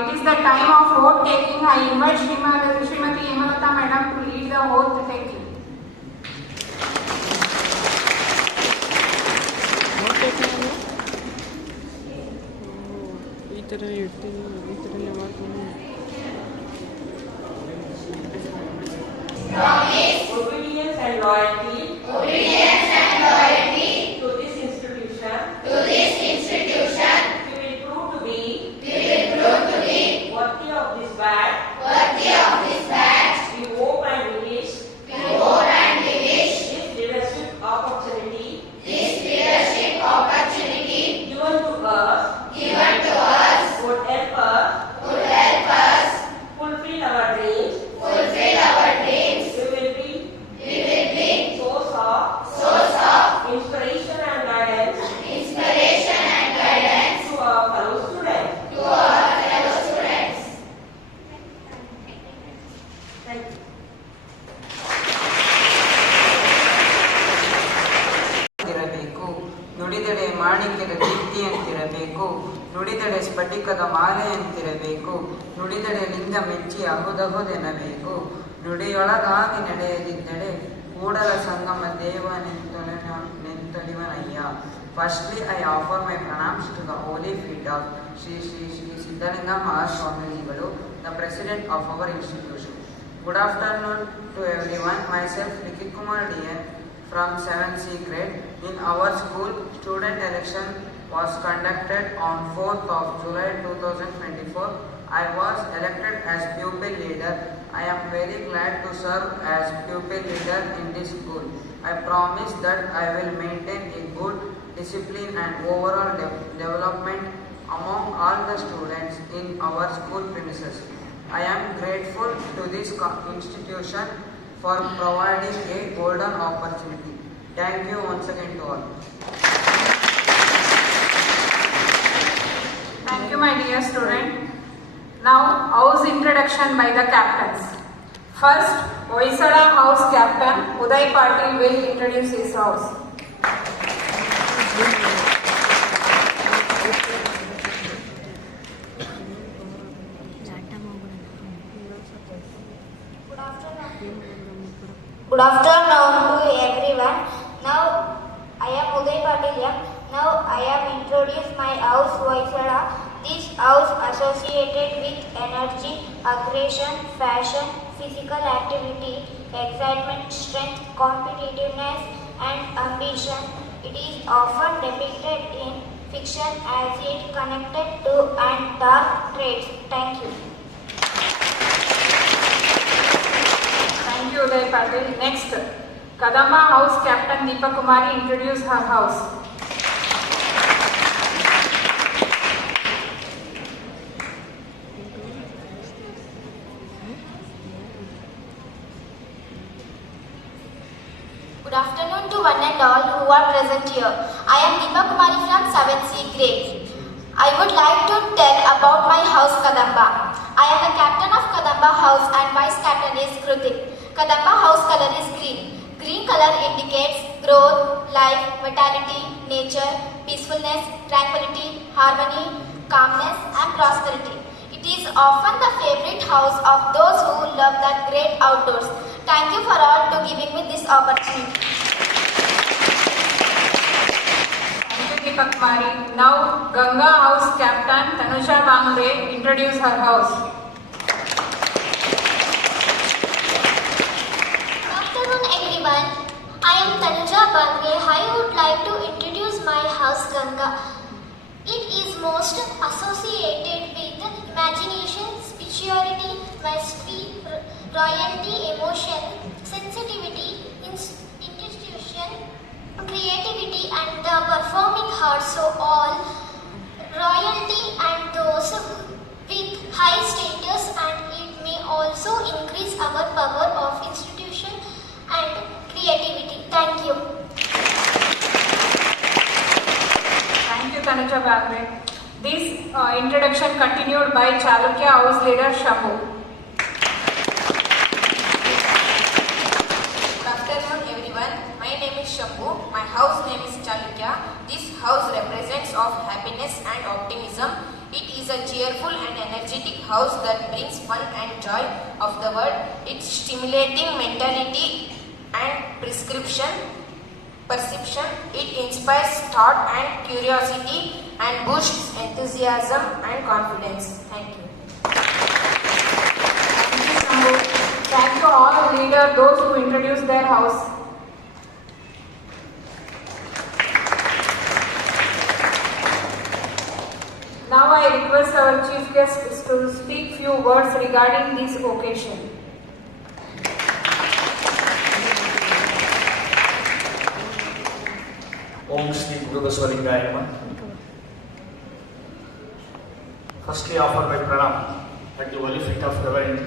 it is the time of oath taking. I invite Srimati Hemalata Madam to lead the oath taking. ಈ ಥರ ಇಡ್ತೀನಿ ಈ ಥರನೇ ಮಾಡ್ತೀನಿ. Obedience and loyalty. To this institution. You will prove to be. Worthy of this badge. We hope and we wish. This leadership opportunity. Given to us. Would help us. Fulfill our dreams. We will be source of inspiration and guidance to our fellow students. Thank you. ಇರಬೇಕು, ನುಡಿದಡೆ ಮಾಣಿಕ್ಯದ ದೀಪ್ತಿಯಂತಿರಬೇಕು, ನುಡಿದಡೆ ಸ್ಫಟಿಕದ ಮಾಲೆಯಂತಿರಬೇಕು, ನುಡಿದಡೆ ಲಿಂಗ ಮೆಚ್ಚಿ ಅಹುದಹುದೆನಬೇಕು, ನುಡಿಯೊಳಗಾಗಿ ನಡೆಯದಿದ್ದಡೆ Kudala Sangama Deva ನಿಂತೊಲಿವನಯ್ಯ. Firstly, I offer my pranams to the holy feet of Shri Siddhalingam Mahaswamigalu, the president of our institution. Good afternoon to everyone. Myself, Nikit Kumar DN from 7th C grade. In our school, student election was conducted on 4th of July 2024. I was elected as pupil leader. I am very glad to serve as pupil leader in this school. I promise that I will maintain a good discipline and overall development among all the students in our school premises. I am grateful to this institution for providing a golden opportunity. Thank you once again to all. Thank you, my dear student. Now, house introduction by the captains. First, Hoysala House Captain Uday Patil will introduce his house. Good afternoon to everyone. Now I am Uday Patil. Now I am introduce my house Hoysala. This house associated with energy, aggression, fashion, physical activity, excitement, strength, competitiveness and ambition. It is often depicted in fiction as it connected to and dark traits. Thank you. Thank you, Uday Patil. Next, Kadamba House Captain Deepa Kumari introduce her house. Good afternoon to one and all who are present here. I am Deepa Kumari from 7th C grade. I would like to tell about my house Kadamba. I am the captain of Kadamba house and vice captain is Krutik. Kadamba house color is green. Green color indicates growth, life, vitality, nature, peacefulness, tranquility, harmony, calmness and prosperity. It is often the favorite house of those who love the great outdoors. Thank you for all to giving me this opportunity. Thank you, Deepa Kumari. Now, Ganga House Captain Tanusha Bangre introduce her house. Good afternoon everyone. I am Tanuja Bangre. I would like to introduce my house Ganga. It is most associated with imagination, spirituality, mastery, royalty, emotion, sensitivity, institution, creativity and the performing arts. So all royalty and those with high status, and it may also increase our power of institution and creativity. Thank you. Thank you, Tanuja Bangre. This introduction continued by Chalukya House Leader Shamu. Good afternoon everyone. My name is Shamu. My house name is Chalukya. This house represents of happiness and optimism. It is a cheerful and energetic house that brings fun and joy of the world. It's stimulating mentality and perception. It inspires thought and curiosity and boosts enthusiasm and confidence. Thank you. Thank you, Shambhu. Thank you all the leaders, those who introduced their house. Now I request our chief guest to speak few words regarding this occasion. Om Shri Guru Baswalingaya Namaha. Firstly, offer my pranam at the holy feet of Reverend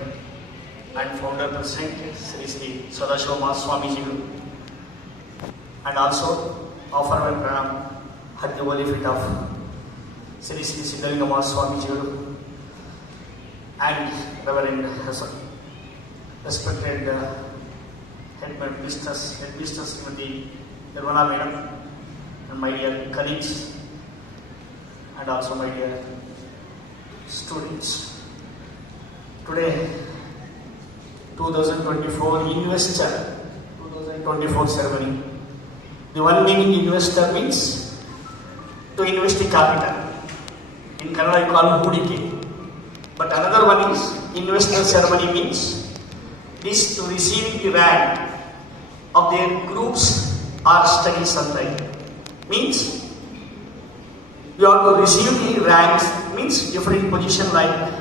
and Founder President Sri Sri Sadashiva Swami Ji, and also offer my pranam at the holy feet of Sri Sri Siddhalingam Swami Ji and Reverend respected headmistress Srimati Nirmala Madam, and my dear colleagues, and also my dear students. Today, 2024 Investor 2024 ceremony. The one meaning investor means to invest in capital. In Kannada you call Hudike. But another one is investor ceremony means this to receive the rank of their groups or study sometime. Means you have to receive the ranks, means different position like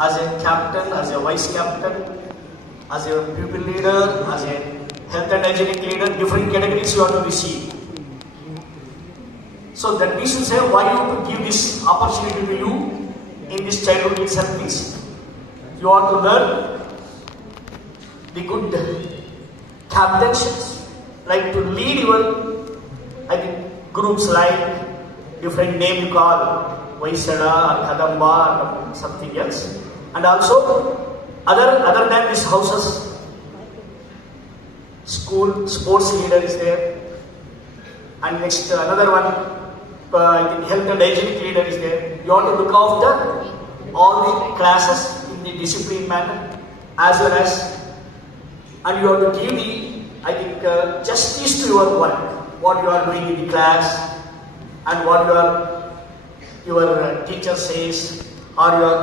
as a captain, as a vice captain, as a pupil leader, as a health and hygienic leader, different categories you have to receive. So that we should say why you have to give this opportunity to you in this childhood itself means you have to learn the good captainships, like to lead your groups like different name you call Vaisada or Kadamba or something else, and also other than these houses, school sports leader is there, and next another one I think health and hygienic leader is there. You have to look after all the classes in the disciplined manner as well as, and you have to give the justice to your work, what you are doing in the class and what your teacher says, or your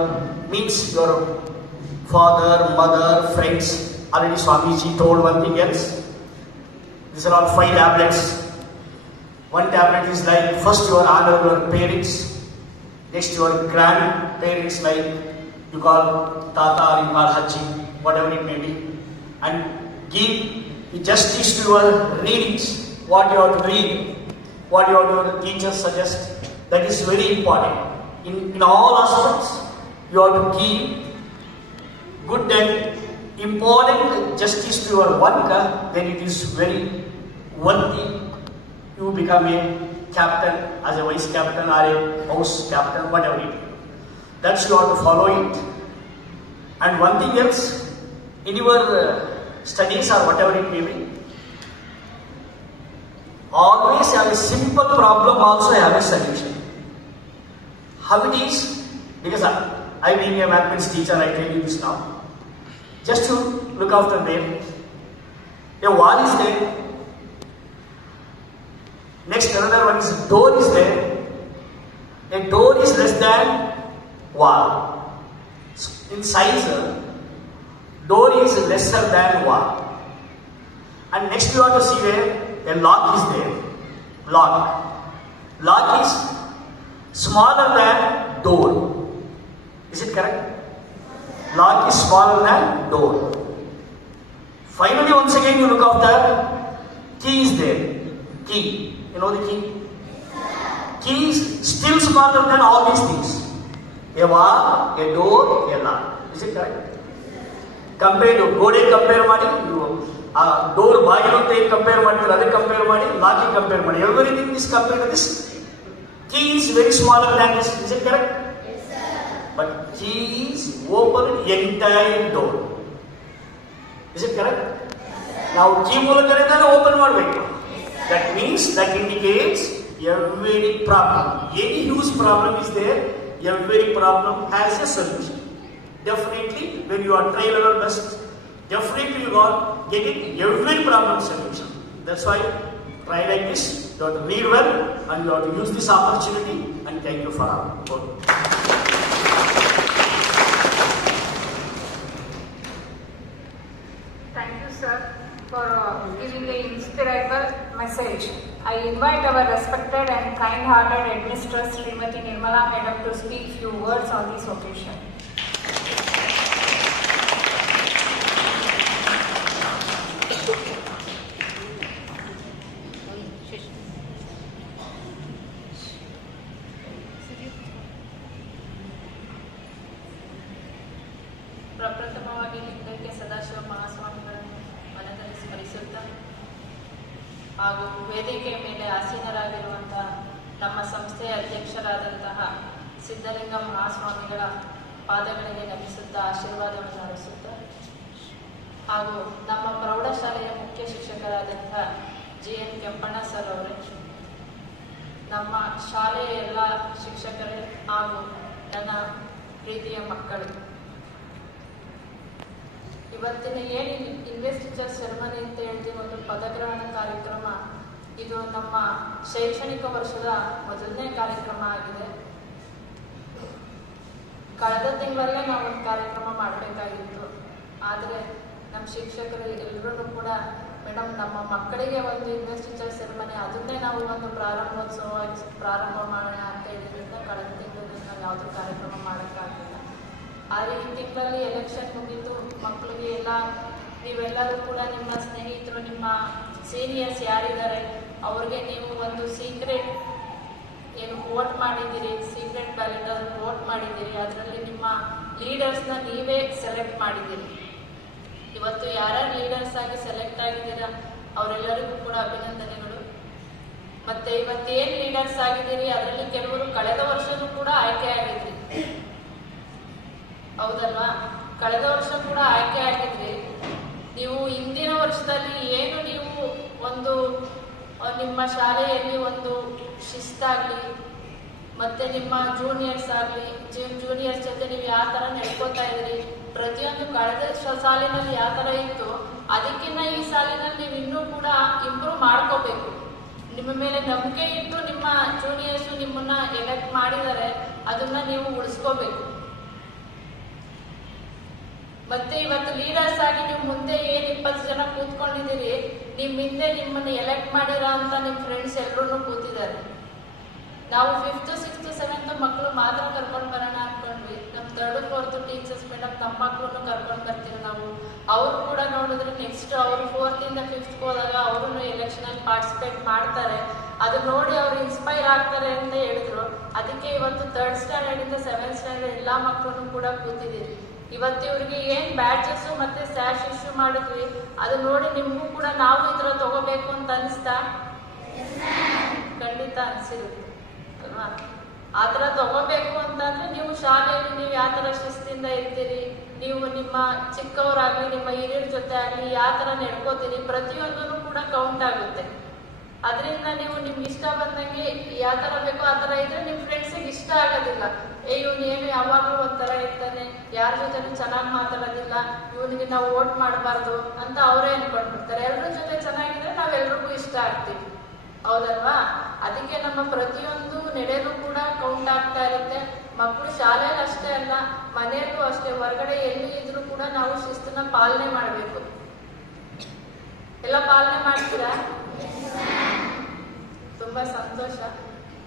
father, mother, friends. Already Swamiji told one thing else. These are all 5 tablets. One tablet is like first you honor your parents, next your grandparents like you call Tata or you call Haji, whatever it may be, and give the justice to your readings, what you have to read, what your teachers suggest. That is very important. In all aspects, you have to give good and important justice to your work, then it is very worthy. You become a captain, as a vice captain or a house captain, whatever it is. That's you have to follow it. And one thing else, in your studies or whatever it may be, always have a simple problem, also have a solution. How it is? Because I being a mathematics teacher, I tell you this now. Just to look after them. A wall is there. Next another one is door is there. A door is less than wall. In size, door is lesser than wall. And next you have to see there, a lock is there. Lock. Lock is smaller than door. Is it correct? Lock is smaller than door. Finally, once again you look after, key is there. Key. You know the key? Key is still smaller than all these things. A wall, a door, a lock. Is it correct? Compare to gode compare ಮಾಡಿ door ಬಾಗಿಲು ಅಂತ compare ಮಾಡ್ತೀರಾ, ಅದೇ compare ಮಾಡಿ, lock compare ಮಾಡಿ. Everything is compared to this. Key is very smaller than this. Is it correct? Yes, sir. But key is open entire door. Is it correct? Yes, now key ಮೂಲಕನೇ ತಾನೇ open ಮಾಡಬೇಕು. That means, that indicates every problem, any huge problem is there, every problem has a solution. Definitely, when you are trying your best, definitely you are getting every problem solution. That's why try like this. You have to read well and you have to use this opportunity. And thank you for all. Thank you, sir, for giving the inspirable message. I invite our respected and kind-hearted headmistress Srimati Nirmala Madam to speak few words on this occasion. ಪ್ರಪ್ರಥಮವಾಗಿ ಲಿಂಗೈಕ್ಯ ಸದಾಶಿವ ಮಹಾಸ್ವಾಮಿಗಳನ್ನು ಮನದಲ್ಲಿ ಸ್ಮರಿಸುತ್ತಾ ಹಾಗೂ ವೇದಿಕೆಯ ಮೇಲೆ ಆಸೀನರಾಗಿರುವಂತಹ ನಮ್ಮ ಸಂಸ್ಥೆಯ ಅಧ್ಯಕ್ಷರಾದಂತಹ ಸಿದ್ಧಲಿಂಗ ಮಹಾಸ್ವಾಮಿಗಳ ಪಾದಗಳಿಗೆ ನಮಿಸುತ್ತಾ ಆಶೀರ್ವಾದವನ್ನು ಅರಸುತ್ತಾ ಹಾಗೂ ನಮ್ಮ ಪ್ರೌಢಶಾಲೆಯ ಮುಖ್ಯ ಶಿಕ್ಷಕರಾದಂತಹ GN ಕೆಂಪಣ್ಣ ಸರ್ ಅವರೇ, ನಮ್ಮ ಶಾಲೆಯ ಎಲ್ಲ ಶಿಕ್ಷಕರೇ ಹಾಗೂ ನನ್ನ ಪ್ರೀತಿಯ ಮಕ್ಕಳು, ಇವತ್ತಿನ ಏನು ಇನ್ವೆಸ್ಟಿಚರ್ ಸೆರೆಮನಿ ಅಂತ ಹೇಳ್ತೀವಿ, ಒಂದು ಪದಗ್ರಹಣ ಕಾರ್ಯಕ್ರಮ. ಇದು ನಮ್ಮ ಶೈಕ್ಷಣಿಕ ವರ್ಷದ ಮೊದಲನೇ ಕಾರ್ಯಕ್ರಮ ಆಗಿದೆ. ಕಳೆದ ತಿಂಗಳಲ್ಲೇ ನಾವು ಒಂದು ಕಾರ್ಯಕ್ರಮ ಮಾಡಬೇಕಾಗಿತ್ತು. ಆದರೆ ನಮ್ಮ ಶಿಕ್ಷಕರು ಎಲ್ಲರೂ ಕೂಡ ಮೇಡಮ್ ನಮ್ಮ ಮಕ್ಕಳಿಗೆ ಒಂದು ಇನ್ವೆಸ್ಟಿಚರ್ ಸೆರೆಮನಿ ಅದನ್ನೇ ನಾವು ಒಂದು ಪ್ರಾರಂಭೋತ್ಸವವಾಗಿ ಪ್ರಾರಂಭ ಮಾಡೋಣ ಅಂತ ಹೇಳಿದ್ರಿಂದ ಕಳೆದ ತಿಂಗಳಲ್ಲಿ ನಾವು ಯಾವುದೂ ಕಾರ್ಯಕ್ರಮ ಮಾಡೋಕ್ಕಾಗಲಿಲ್ಲ. ಆದರೆ ಈ ತಿಂಗಳಲ್ಲಿ ಎಲೆಕ್ಷನ್ ಮುಗಿದು ಮಕ್ಕಳಿಗೆ ಎಲ್ಲ ನೀವೆಲ್ಲರೂ ಕೂಡ ನಿಮ್ಮ ಸ್ನೇಹಿತರು, ನಿಮ್ಮ ಸೀನಿಯರ್ಸ್ ಯಾರಿದ್ದಾರೆ ಅವ್ರಿಗೆ ನೀವು ಒಂದು ಸೀಕ್ರೆಟ್ ಏನು ವೋಟ್ ಮಾಡಿದ್ದೀರಿ, ಸೀಕ್ರೆಟ್ ಬ್ಯಾಲೆಟ್ ವೋಟ್ ಮಾಡಿದ್ದೀರಿ, ಅದರಲ್ಲಿ ನಿಮ್ಮ ಲೀಡರ್ಸ್ನ ನೀವೇ ಸೆಲೆಕ್ಟ್ ಮಾಡಿದ್ದೀರಿ. ಇವತ್ತು ಯಾರ್ಯಾರು ಲೀಡರ್ಸ್ ಆಗಿ ಸೆಲೆಕ್ಟ್ ಆಗಿದ್ದೀರಾ ಅವರೆಲ್ಲರಿಗೂ ಕೂಡ ಅಭಿನಂದನೆಗಳು. ಮತ್ತೆ ಇವತ್ತೇನು ಲೀಡರ್ಸ್ ಆಗಿದ್ದೀರಿ ಅದರಲ್ಲಿ ಕೆಲವರು ಕಳೆದ ವರ್ಷನೂ ಕೂಡ ಆಯ್ಕೆ ಆಗಿದ್ರಿ, ಹೌದಲ್ವಾ? ಕಳೆದ ವರ್ಷ ಕೂಡ ಆಯ್ಕೆ ಆಗಿದ್ರಿ. ನೀವು ಹಿಂದಿನ ವರ್ಷದಲ್ಲಿ ಏನು ನೀವು ಒಂದು ನಿಮ್ಮ ಶಾಲೆಯಲ್ಲಿ ಒಂದು ಶಿಸ್ತಾಗಲಿ ಮತ್ತೆ ನಿಮ್ಮ ಜೂನಿಯರ್ಸ್ ಆಗಲಿ ಜೂನಿಯರ್ಸ್ ಜೊತೆ ನೀವು ಯಾವ ಥರ ನಡ್ಕೋತಾ ಇದ್ರಿ, ಪ್ರತಿಯೊಂದು ಕಳೆದ ಸಾಲಿನಲ್ಲಿ ಯಾವ ಥರ ಇತ್ತು ಅದಕ್ಕಿಂತ ಈ ಸಾಲಿನಲ್ಲಿ ನೀವು ಇನ್ನೂ ಕೂಡ ಇಂಪ್ರೂವ್ ಮಾಡ್ಕೋಬೇಕು. ನಿಮ್ಮ ಮೇಲೆ ನಂಬಿಕೆ ಇಟ್ಟು ನಿಮ್ಮ ಜೂನಿಯರ್ಸು ನಿಮ್ಮನ್ನ ಎಲೆಕ್ಟ್ ಮಾಡಿದ್ದಾರೆ, ಅದನ್ನ ನೀವು ಉಳಿಸ್ಕೋಬೇಕು. ಮತ್ತೆ ಇವತ್ತು ಲೀಡರ್ಸ್ ಆಗಿ ನೀವು ಮುಂದೆ ಏನು 20 ಜನ ಕೂತ್ಕೊಂಡಿದ್ದೀರಿ, ನಿಮ್ಮ ಹಿಂದೆ ನಿಮ್ಮನ್ನು ಎಲೆಕ್ಟ್ ಮಾಡಿರೋ ಅಂತ ನಿಮ್ಮ ಫ್ರೆಂಡ್ಸ್ ಎಲ್ಲರೂ ಕೂತಿದ್ದಾರೆ. ನಾವು 5th, 6th, 7th ಮಕ್ಕಳು ಮಾತ್ರ ಕರ್ಕೊಂಡು ಬರೋಣ ಅನ್ಕೊಂಡ್ವಿ. ನಮ್ಮ 3rd, 4th ಟೀಚರ್ಸ್ ಮೇಡಮ್ ತಮ್ಮ ಮಕ್ಕಳನ್ನು ಕರ್ಕೊಂಡು ಬರ್ತೀವಿ ನಾವು. ಅವರು ಕೂಡ ನೋಡಿದ್ರೆ ನೆಕ್ಸ್ಟ್ ಅವರು 4th ಇಂದ 5th ಹೋದಾಗ ಅವರು ಎಲೆಕ್ಷನಲ್ಲಿ ಪಾರ್ಟಿಸಿಪೇಟ್ ಮಾಡ್ತಾರೆ. ಅದು ನೋಡಿ ಅವರು ಇನ್ಸ್ಪೈರ್ ಆಗ್ತಾರೆ ಅಂತ ಹೇಳಿದ್ರು. ಅದಕ್ಕೆ ಇವತ್ತು 3rd ಸ್ಟ್ಯಾಂಡರ್ಡ್ ಇಂದ 7th ಸ್ಟ್ಯಾಂಡರ್ಡ್ ಎಲ್ಲ ಮಕ್ಕಳನ್ನು ಕೂಡ ಕೂತಿದ್ದೀರಿ. ಇವತ್ತು ಇವ್ರಿಗೆ ಏನು ಬ್ಯಾಡ್ಜಸ್ ಮತ್ತೆ ಸ್ಯಾಶ್ ಇಶ್ಯೂ ಮಾಡಿದ್ವಿ, ಅದು ನೋಡಿ ನಿಮಗೂ ಕೂಡ ನಾವು ಈ ಥರ ತಗೋಬೇಕು ಅಂತ ಅನಿಸ್ತಾ? ಖಂಡಿತ ಅನಿಸಿರುತ್ತೆ ಅಲ್ವಾ? ಆ ಥರ ತಗೋಬೇಕು ಅಂತಂದ್ರೆ ನೀವು ಶಾಲೆಯಲ್ಲಿ ನೀವು ಯಾವ ಥರ ಶಿಸ್ತಿಂದ ಇರ್ತೀರಿ, ನೀವು ನಿಮ್ಮ ಚಿಕ್ಕವರಾಗಲಿ ನಿಮ್ಮ ಹಿರಿಯರ ಜೊತೆ ಆಗಲಿ ಯಾವ ಥರ ನಡ್ಕೋತೀರಿ, ಪ್ರತಿಯೊಂದೂ ಕೂಡ ಕೌಂಟ್ ಆಗುತ್ತೆ. ಅದರಿಂದ ನೀವು ನಿಮ್ಗೆ ಇಷ್ಟ ಬಂದಂಗೆ ಯಾವ ಥರ ಬೇಕೋ ಆ ಥರ ಇದ್ರೆ ನಿಮ್ಮ ಫ್ರೆಂಡ್ಸಿಗೆ ಇಷ್ಟ ಆಗೋದಿಲ್ಲ. ಇವನು ಏನು ಯಾವಾಗಲೂ ಒಂಥರ ಇರ್ತಾನೆ, ಯಾರ ಜೊತೆನೂ ಚೆನ್ನಾಗಿ ಮಾತಾಡೋದಿಲ್ಲ, ಇವನಿಗೆ ನಾವು ವೋಟ್ ಮಾಡಬಾರ್ದು ಅಂತ ಅವರೇ ಅನ್ಕೊಂಡ್ಬಿಡ್ತಾರೆ. ಎಲ್ಲರ ಜೊತೆ ಚೆನ್ನಾಗಿದ್ರೆ ನಾವೆಲ್ರಿಗೂ ಇಷ್ಟ ಆಗ್ತೀವಿ, ಹೌದಲ್ವಾ? ಅದಕ್ಕೆ ನಮ್ಮ ಪ್ರತಿಯೊಂದು ನಡೆಯಲು ಕೂಡ ಕೌಂಟ್ ಆಗ್ತಾ ಇರುತ್ತೆ. ಮಕ್ಕಳು ಶಾಲೆಯಲ್ಲಿ ಅಷ್ಟೇ ಅಲ್ಲ, ಮನೆಯಲ್ಲೂ ಅಷ್ಟೇ, ಹೊರಗಡೆ ಎಲ್ಲಿ ಇದ್ರೂ ಕೂಡ ನಾವು ಶಿಸ್ತನ್ನ ಪಾಲನೆ ಮಾಡಬೇಕು. ಎಲ್ಲ ಪಾಲನೆ ಮಾಡ್ತೀರಾ? ತುಂಬಾ ಸಂತೋಷ.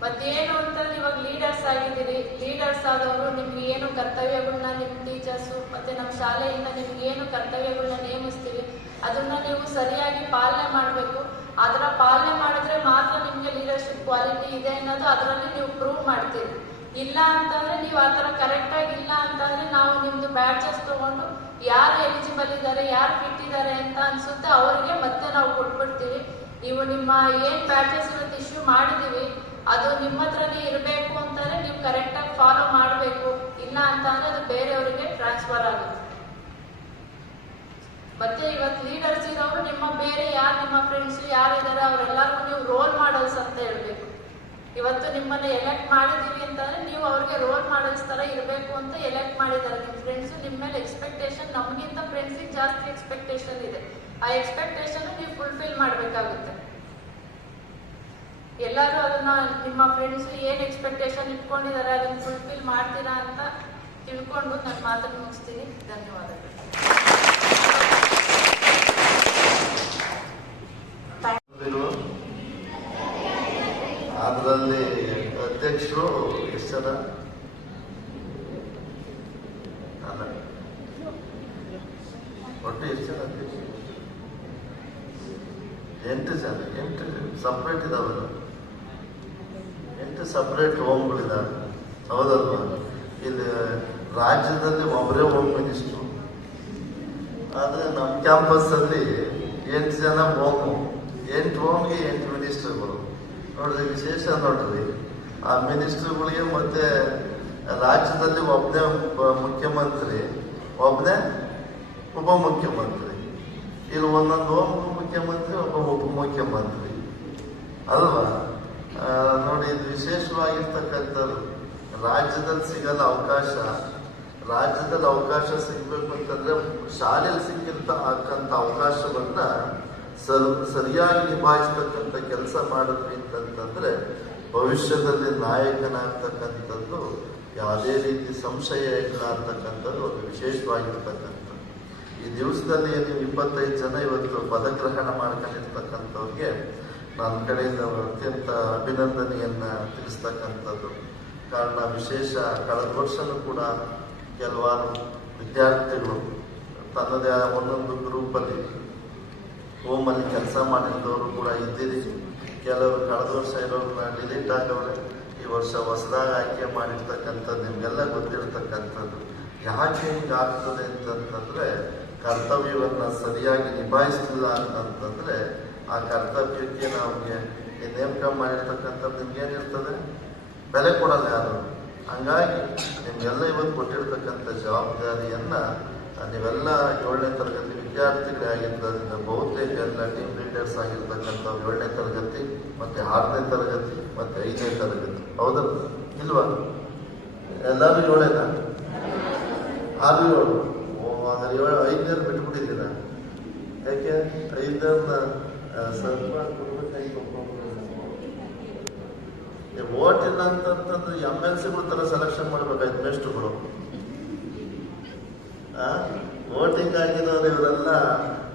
ಮತ್ತೇನು ಅಂತಂದ್ರೆ ಇವಾಗ ಲೀಡರ್ಸ್ ಆಗಿದ್ದೀರಿ, ಲೀಡರ್ಸ್ ಆದವರು ನಿಮ್ಗೆ ಏನು ಕರ್ತವ್ಯಗಳನ್ನ ನಿಮ್ಮ ಟೀಚರ್ಸು ಮತ್ತೆ ನಮ್ಮ ಶಾಲೆಯಿಂದ ನಿಮ್ಗೆ ಏನು ಕರ್ತವ್ಯಗಳನ್ನ ನೇಮಿಸ್ತೀವಿ ಅದನ್ನ ನೀವು ಸರಿಯಾಗಿ ಪಾಲನೆ ಮಾಡಬೇಕು. ಅದರ ಪಾಲನೆ ಮಾಡಿದ್ರೆ ಮಾತ್ರ ನಿಮ್ಗೆ ಲೀಡರ್ಶಿಪ್ ಕ್ವಾಲಿಟಿ ಇದೆ ಅನ್ನೋದು ಅದರಲ್ಲಿ ನೀವು ಪ್ರೂವ್ ಮಾಡ್ತೀರಿ. ಇಲ್ಲ ಅಂತಂದ್ರೆ ನೀವು ಆ ಥರ ಕರೆಕ್ಟಾಗಿ ಇಲ್ಲ ಅಂತಂದ್ರೆ ನಾವು ನಿಮ್ದು ಬ್ಯಾಡ್ಜಸ್ ತಗೊಂಡು ಯಾರು ಎಲಿಜಿಬಲ್ ಇದ್ದಾರೆ, ಯಾರು ಫಿಟ್ ಇದ್ದಾರೆ ಅಂತ ಅನ್ಸುತ್ತೆ ಅವರಿಗೆ ಮತ್ತೆ ನಾವು ಕೊಟ್ಬಿಡ್ತೀವಿ. ನೀವು ನಿಮ್ಮ ಏನು ಬ್ಯಾಡ್ಜಸ್ ಇವತ್ತು ಇಶ್ಯೂ ಮಾಡಿದೀವಿ ಅದು ನಿಮ್ಮ ಹತ್ರನೇ ಇರಬೇಕು ಅಂತಂದ್ರೆ ನೀವು ಕರೆಕ್ಟಾಗಿ ಫಾಲೋ ಮಾಡಬೇಕು. ಇಲ್ಲ ಅಂತಂದ್ರೆ ಅದು ಬೇರೆಯವರಿಗೆ ಟ್ರಾನ್ಸ್ಫರ್ ಆಗುತ್ತೆ. ಮತ್ತೆ ಇವತ್ತು ಲೀಡರ್ಸ್ ಇರೋರು ನಿಮ್ಮ ಬೇರೆ ಯಾರು ನಿಮ್ಮ ಫ್ರೆಂಡ್ಸ್ ಯಾರಿದ್ದಾರೆ ಅವರೆಲ್ಲರಿಗೂ ನೀವು ರೋಲ್ ಮಾಡಲ್ಸ್ ಅಂತ ಹೇಳ್ಬೇಕು. ಇವತ್ತು ನಿಮ್ಮನ್ನ ಎಲೆಕ್ಟ್ ಮಾಡಿದೀವಿ ಅಂತಂದ್ರೆ ನೀವು ಅವ್ರಿಗೆ ರೋಲ್ ಮಾಡೆಲ್ಸ್ ತರ ಇರಬೇಕು ಅಂತ ಎಲೆಕ್ಟ್ ಮಾಡಿದ್ದಾರೆ. ನಿಮ್ಮ ಫ್ರೆಂಡ್ಸ್ ನಿಮ್ಮ ಮೇಲೆ ಎಕ್ಸ್ಪೆಕ್ಟೇಷನ್, ನಮಗಿಂತ ಫ್ರೆಂಡ್ಸಿಗೆ ಜಾಸ್ತಿ ಎಕ್ಸ್ಪೆಕ್ಟೇಷನ್ ಇದೆ. ಆ ಎಕ್ಸ್ಪೆಕ್ಟೇಷನ್ ನೀವು ಫುಲ್ಫಿಲ್ ಮಾಡಬೇಕಾಗುತ್ತೆ. ಎಲ್ಲರೂ ಅದನ್ನ ನಿಮ್ಮ ಫ್ರೆಂಡ್ಸ್ ಏನ್ ಎಕ್ಸ್ಪೆಕ್ಟೇಷನ್ ಇಟ್ಕೊಂಡಿದ್ದಾರೆ ಅದನ್ನ ಫುಲ್ಫಿಲ್ ಮಾಡ್ತೀರಾ ಅಂತ ತಿಳ್ಕೊಂಡು ನನ್ನ ಮಾತನ್ನು ಮುಗಿಸ್ತೀನಿ. ಧನ್ಯವಾದಗಳು. ಅದರಲ್ಲಿ ಅಧ್ಯಕ್ಷರು ಎಷ್ಟು ಜನ? ಅಲ್ಲ, ಒಟ್ಟು ಎಷ್ಟು ಜನ ಅಧ್ಯಕ್ಷರು? 8 ಜನ. 8 ಸಪ್ರೇಟ್ ಇದಾವಲ್ಲ, 8 ಸಪ್ರೇಟ್ ಹೋಮ್ಗಳಿದ್ದಾವೆ, ಹೌದಲ್ವಾ? ಇಲ್ಲಿ ರಾಜ್ಯದಲ್ಲಿ ಒಬ್ಬರೇ ಹೋಮ್ ಮಿನಿಸ್ಟ್ರು, ಆದರೆ ನಮ್ಮ ಕ್ಯಾಂಪಸ್ಸಲ್ಲಿ 8 ಜನ ಹೋಮು, 8 ಹೋಮ್ಗೆ 8 ಮಿನಿಸ್ಟರ್ಗಳು. ನೋಡ್ರಿ, ವಿಶೇಷ ನೋಡ್ರಿ, ಆ ಮಿನಿಸ್ಟರ್ಗಳಿಗೆ ಮತ್ತೆ ರಾಜ್ಯದಲ್ಲಿ ಒಬ್ಬನೇ ಮುಖ್ಯಮಂತ್ರಿ, ಒಬ್ಬನೇ ಉಪಮುಖ್ಯಮಂತ್ರಿ. ಇಲ್ಲಿ ಒಂದೊಂದು ಹೋಮ್ ಮುಖ್ಯಮಂತ್ರಿ, ಒಬ್ಬ ಉಪಮುಖ್ಯಮಂತ್ರಿ ಅಲ್ವಾ? ನೋಡಿ, ಇದು ವಿಶೇಷವಾಗಿರ್ತಕ್ಕಂಥದ್ದು. ರಾಜ್ಯದಲ್ಲಿ ಸಿಗಲ್ಲ ಅವಕಾಶ. ರಾಜ್ಯದಲ್ಲಿ ಅವಕಾಶ ಸಿಗಬೇಕು ಅಂತಂದ್ರೆ ಶಾಲೆಯಲ್ಲಿ ಸಿಕ್ಕಿರ್ತಕ್ಕಂಥ ಅವಕಾಶವನ್ನ ಸರಿಯಾಗಿ ನಿಭಾಯಿಸ್ತಕ್ಕಂಥ ಕೆಲಸ ಮಾಡಿದ್ವಿ ಅಂತಂತಂದ್ರೆ ಭವಿಷ್ಯದಲ್ಲಿ ನಾಯಕನಾಗ್ತಕ್ಕಂಥದ್ದು ಯಾವುದೇ ರೀತಿ ಸಂಶಯ ಇಲ್ಲ ಅಂತಕ್ಕಂಥದ್ದು ಒಂದು ವಿಶೇಷವಾಗಿರ್ತಕ್ಕಂಥದ್ದು. ಈ ದಿವಸದಲ್ಲಿ ನೀವು 25 ಜನ ಇವತ್ತು ಪದಗ್ರಹಣ ಮಾಡ್ಕೊಂಡಿರ್ತಕ್ಕಂಥವ್ರಿಗೆ ನನ್ನ ಕಡೆಯಿಂದ ಅತ್ಯಂತ ಅಭಿನಂದನೆಯನ್ನ ತಿಳಿಸ್ತಕ್ಕಂಥದ್ದು. ಕಾರಣ ವಿಶೇಷ, ಕಳೆದ ವರ್ಷನೂ ಕೂಡ ಕೆಲವಾರು ವಿದ್ಯಾರ್ಥಿಗಳು ತನ್ನದೇ ಒಂದೊಂದು ಗ್ರೂಪಲ್ಲಿ ಹೋಮಲ್ಲಿ ಕೆಲಸ ಮಾಡಿದವರು ಕೂಡ ಇದ್ದೀರಿ. ಕೆಲವರು ಕಳೆದ ವರ್ಷ ಇರೋರನ್ನ ಡಿಲೀಟ್ ಆಗವ್ರೆ, ಈ ವರ್ಷ ಹೊಸದಾಗಿ ಆಯ್ಕೆ ಮಾಡಿರ್ತಕ್ಕಂಥದ್ದು ನಿಮಗೆಲ್ಲ ಗೊತ್ತಿರ್ತಕ್ಕಂಥದ್ದು. ಯಾಕೆ ಹಿಂಗಾಗ್ತದೆ ಅಂತಂತಂದ್ರೆ ಕರ್ತವ್ಯವನ್ನು ಸರಿಯಾಗಿ ನಿಭಾಯಿಸಲಿಲ್ಲ ಅಂತಂತಂದ್ರೆ ಆ ಕರ್ತವ್ಯಕ್ಕೆ ನಮಗೆ ನೇಮಕ ಮಾಡಿರ್ತಕ್ಕಂಥದ್ದು ನಿಮ್ಗೇನಿರ್ತದೆ, ಬೆಲೆ ಕೊಡಲ್ಲ ಯಾರು. ಹಂಗಾಗಿ ನಿಮಗೆಲ್ಲ ಇವತ್ತು ಕೊಟ್ಟಿರ್ತಕ್ಕಂಥ ಜವಾಬ್ದಾರಿಯನ್ನ ನೀವೆಲ್ಲ 7ನೇ ತರಗತಿ ವಿದ್ಯಾರ್ಥಿಗಳೇ ಆಗಿದ್ದರಿಂದ ಬಹುತೇಕ ಎಲ್ಲ ಟೀಮ್ ಲೀಡರ್ಸ್ ಆಗಿರ್ತಕ್ಕಂಥವ್ರು 7ನೇ ತರಗತಿ ಮತ್ತೆ 6ನೇ ತರಗತಿ ಮತ್ತೆ 5ನೇ ತರಗತಿ, ಹೌದಲ್ಲ ಇಲ್ವಾ? ಎಲ್ಲರೂ 7ನೇನಾ? 6 7. ಹಾಗಾದ್ರೆ 5ನೇರು ಬಿಟ್ಬಿಟ್ಟಿದ್ದೀರಾ? ಯಾಕೆ 5ನೇರನ್ನ ಸ್ವಲ್ಪ ಕೊಡ್ಬೇಕಾಗಿ ಓಟ್ ಇಲ್ಲ ಅಂತಂತಂದ್ರೆ MLCಗಳ ತರ ಸೆಲೆಕ್ಷನ್ ಮಾಡ್ಬೇಕಾಯ್ತು ಮೇಸ್ಟ್ರುಗಳು. ವೋಟಿಂಗ್ ಆಗಿರೋರು ಇವರೆಲ್ಲ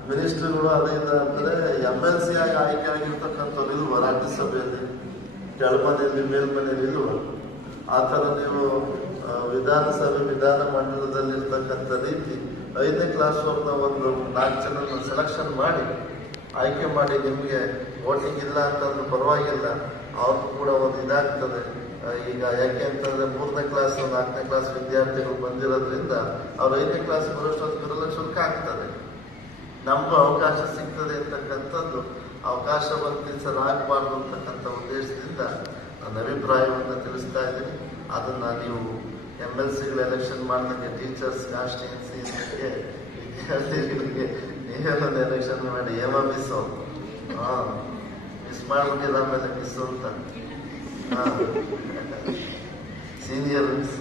ಮಿನಿಸ್ಟರ್ಗಳು ಅದೇನ ಅಂದ್ರೆ MLC ಆಗಿ ಆಯ್ಕೆ ಆಗಿರ್ತಕ್ಕಂಥವ್ರು ಇಲ್ವ ರಾಜ್ಯಸಭೆಯಲ್ಲಿ? ಕೆಳಮನೆಯಲ್ಲಿ ಮೇಲ್ಮನೆಯಲ್ಲಿ ಇಲ್ವ? ಆ ಥರ ನೀವು ವಿಧಾನಸಭೆ ವಿಧಾನ ಮಂಡಲದಲ್ಲಿ ಇರ್ತಕ್ಕಂಥ ರೀತಿ 5ನೇ ಕ್ಲಾಸ್ ಅವ್ರನ್ನ ಒಂದು 4 ಜನ ಸೆಲೆಕ್ಷನ್ ಮಾಡಿ ಆಯ್ಕೆ ಮಾಡಿ ನಿಮಗೆ ವೋಟಿಂಗ್ ಇಲ್ಲ ಅಂತಂದ್ರೆ ಪರವಾಗಿಲ್ಲ, ಅವ್ರಿಗೂ ಕೂಡ ಒಂದು ಇದಾಗ್ತದೆ. ಈಗ ಯಾಕೆ ಅಂತಂದ್ರೆ 3ನೇ ಕ್ಲಾಸ್ 4ನೇ ಕ್ಲಾಸ್ ವಿದ್ಯಾರ್ಥಿಗಳು ಬಂದಿರೋದ್ರಿಂದ ಅವ್ರು 5ನೇ ಕ್ಲಾಸ್ ಬರೋಷ್ಟೊತ್ತಿಗೆಲ್ಲ ಶುಲ್ಕ ಆಗ್ತದೆ. ನಮಗೂ ಅವಕಾಶ ಸಿಗ್ತದೆ ಅಂತಕ್ಕಂಥದ್ದು ಅವಕಾಶ ವಂಚಿಸಲಾಗಬಾರ್ದು ಅಂತಕ್ಕಂಥ ಉದ್ದೇಶದಿಂದ ನನ್ನ ಅಭಿಪ್ರಾಯವನ್ನು ತಿಳಿಸ್ತಾ ಇದ್ದೀನಿ. ಅದನ್ನ ನೀವು MLCಗಳು ಎಲೆಕ್ಷನ್ ಮಾಡಿದಂಗೆ ಟೀಚರ್ಸ್ ಕಾನ್ಸ್ಟಿಟ್ಯೂನ್ಸಿಗೆ ವಿದ್ಯಾರ್ಥಿಗಳಿಗೆ ನೀವೇನೊಂದು ಎಲೆಕ್ಷನ್ ಮಾಡಿ ಮಿಸ್ ಮಿಸ್ ಮಾಡ್ಬಿಟ್ಟಿಲ್ಲ, ಆಮೇಲೆ ಮಿಸ್ ಅಂತ ಸೀನಿಯರ್ ಮಿಸ್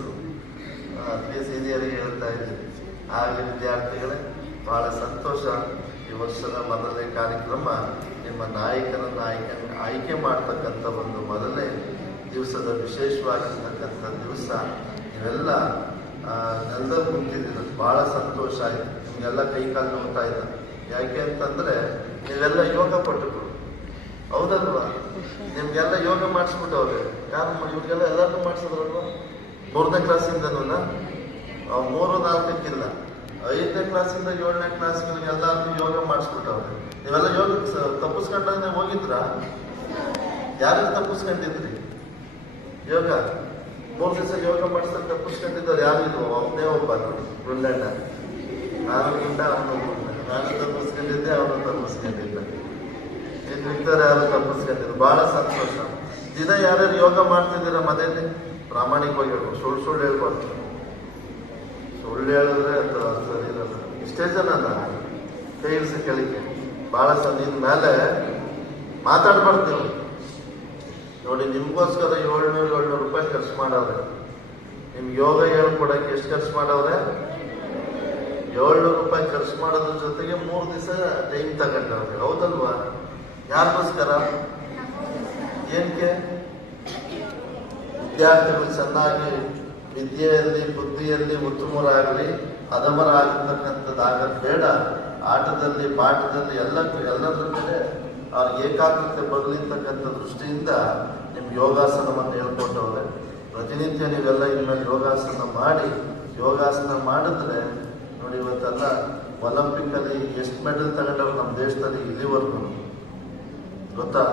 ಅದಕ್ಕೆ ಸೀನಿಯರ್ಗೆ ಹೇಳ್ತಾ ಇದ್ದೀನಿ. ಹಾಗೆ ವಿದ್ಯಾರ್ಥಿಗಳೇ, ಬಹಳ ಸಂತೋಷ. ಈ ವರ್ಷದ ಮೊದಲನೇ ಕಾರ್ಯಕ್ರಮ ನಿಮ್ಮ ನಾಯಕರನ್ನು ಆಯ್ಕೆ ಮಾಡ್ತಕ್ಕಂಥ ಒಂದು ಮೊದಲನೇ ದಿವಸದ ವಿಶೇಷವಾಗಿರ್ತಕ್ಕಂಥ ದಿವಸ. ನೀವೆಲ್ಲ ನೆಲದಲ್ಲಿ ಕುಂತಿದ್ದೀರ, ಬಹಳ ಸಂತೋಷ ಆಯಿತು. ನಿಮಗೆಲ್ಲ ಕೈ ಕಾಲು ನೋಡ್ತಾ ಇದ್ದ. ಯಾಕೆ ಅಂತಂದ್ರೆ ನೀವೆಲ್ಲ ಯೋಗ ಪಟ್ಟುಗಳು, ಹೌದಲ್ವಾ? ನಿಮ್ಗೆಲ್ಲ ಯೋಗ ಮಾಡಿಸ್ಬಿಟ್ಟವ್ರೆ. ಯಾರು ಇವ್ರಿಗೆಲ್ಲ ಎಲ್ಲರಿಗೂ ಮಾಡಿಸಿದ್ರಲ್ವ? 3ನೇ ಕ್ಲಾಸಿಂದನೂ 3 4ಕ್ಕಿಲ್ಲ, 5ನೇ ಕ್ಲಾಸಿಂದ 7ನೇ ಕ್ಲಾಸ್ಗಳಿಗೆ ಎಲ್ಲರಿಗೂ ಯೋಗ ಮಾಡಿಸ್ಬಿಟ್ಟವ್ರೆ. ನೀವೆಲ್ಲ ಯೋಗಕ್ಕೆ ತಪ್ಪಿಸ್ಕೊಂಡೇ ಹೋಗಿದ್ರ? ಯಾರು ತಪ್ಪಿಸ್ಕೊಂಡಿದ್ರಿ ಯೋಗ? 3 ದಿವಸ ಯೋಗ ಮಾಡಿಸೋಕೆ ತಪ್ಪಿಸ್ಕೊಂಡಿದ್ದವ್ರು ಯಾರು ಇಲ್ವ? ಒಬ್ಬನೇ ಒಬ್ಬ ನೋಡಿ, ಗುಂಡಣ್ಣ. ನಾನು ಗುಂಡ, ಅವನು ಗುಂಡ. ನಾನು ತಪ್ಪಿಸ್ಕೊಂಡಿದ್ದೆ, ಅವನು ತಪ್ಪಿಸ್ಕೊಂಡಿದ್ದ. ಇನ್ನು ಇದ್ದಾರೆ ಯಾರು ತಪ್ಪಿಸ್ಕೊಂಡಿದ್ರು. ಬಹಳ ಸಂತೋಷ. ದಿನ ಯಾರ್ಯಾರು ಯೋಗ ಮಾಡ್ತಿದ್ದೀರಾ ಮನೆಯಲ್ಲಿ? ಪ್ರಾಮಾಣಿಕವಾಗಿ ಹೇಳ್ಬೋದು, ಸುಳ್ಳು ಹೇಳ್ಬಾರ್ದು. ಸುಳ್ಳು ಹೇಳಿದ್ರೆ ಅದು ಸರಿ ಇರಲ್ಲ. ಇಷ್ಟೇ ಜನ ಕೈ ಇಳಿಸಿ ಕೆಳಗೆ. ಬಹಳ ನಿನ್ ಮೇಲೆ ಮಾತಾಡ್ಬಾರ್ದು ನೀವು. ನೋಡಿ, ನಿಮ್ಗೋಸ್ಕರ 700 ರೂಪಾಯಿ ಖರ್ಚು ಮಾಡವ್ರೆ. ನಿಮ್ಗೆ ಯೋಗ ಹೇಳ್ಕೊಡಕ್ಕೆ ಎಷ್ಟು ಖರ್ಚು ಮಾಡವ್ರೆ? 700 ರೂಪಾಯಿ ಖರ್ಚು ಮಾಡೋದ್ರ ಜೊತೆಗೆ 3 ದಿವಸ ಟೈಮ್ ತಗೊಂಡವ್ರೆ. ಹೌದಲ್ವಾ? ಯಾರಿಗೋಸ್ಕರ? ಏನಕ್ಕೆ? ವಿದ್ಯಾರ್ಥಿಗಳು ಚೆನ್ನಾಗಿ ವಿದ್ಯೆಯಲ್ಲಿ ಬುದ್ಧಿಯಲ್ಲಿ ಉತ್ತಮರಾಗಲಿ, ಅಧಮರಾಗಿರ್ತಕ್ಕಂಥದ್ದಾಗದು ಬೇಡ. ಆಟದಲ್ಲಿ ಪಾಠದಲ್ಲಿ ಎಲ್ಲದರ ಮೇಲೆ ಅವ್ರಿಗೆ ಏಕಾಗ್ರತೆ ಬರಲಿರ್ತಕ್ಕಂಥ ದೃಷ್ಟಿಯಿಂದ ನಿಮ್ಗೆ ಯೋಗಾಸನವನ್ನು ಹೇಳ್ಕೊಟ್ಟವ್ರೆ. ಪ್ರತಿನಿತ್ಯ ನೀವೆಲ್ಲ ಇನ್ಮೇಲೆ ಯೋಗಾಸನ ಮಾಡಿ, ಯೋಗಾಸನ ಮಾಡಿದ್ರೆ ನೋಡಿ, ಇವತ್ತೆಲ್ಲ ಒಲಿಂಪಿಕಲ್ಲಿ ಎಷ್ಟು ಮೆಡಲ್ ತಗೊಂಡವ್ರು ನಮ್ಮ ದೇಶದಲ್ಲಿ ಇಲ್ಲಿವರೆಗೂ ಗೊತ್ತಾ?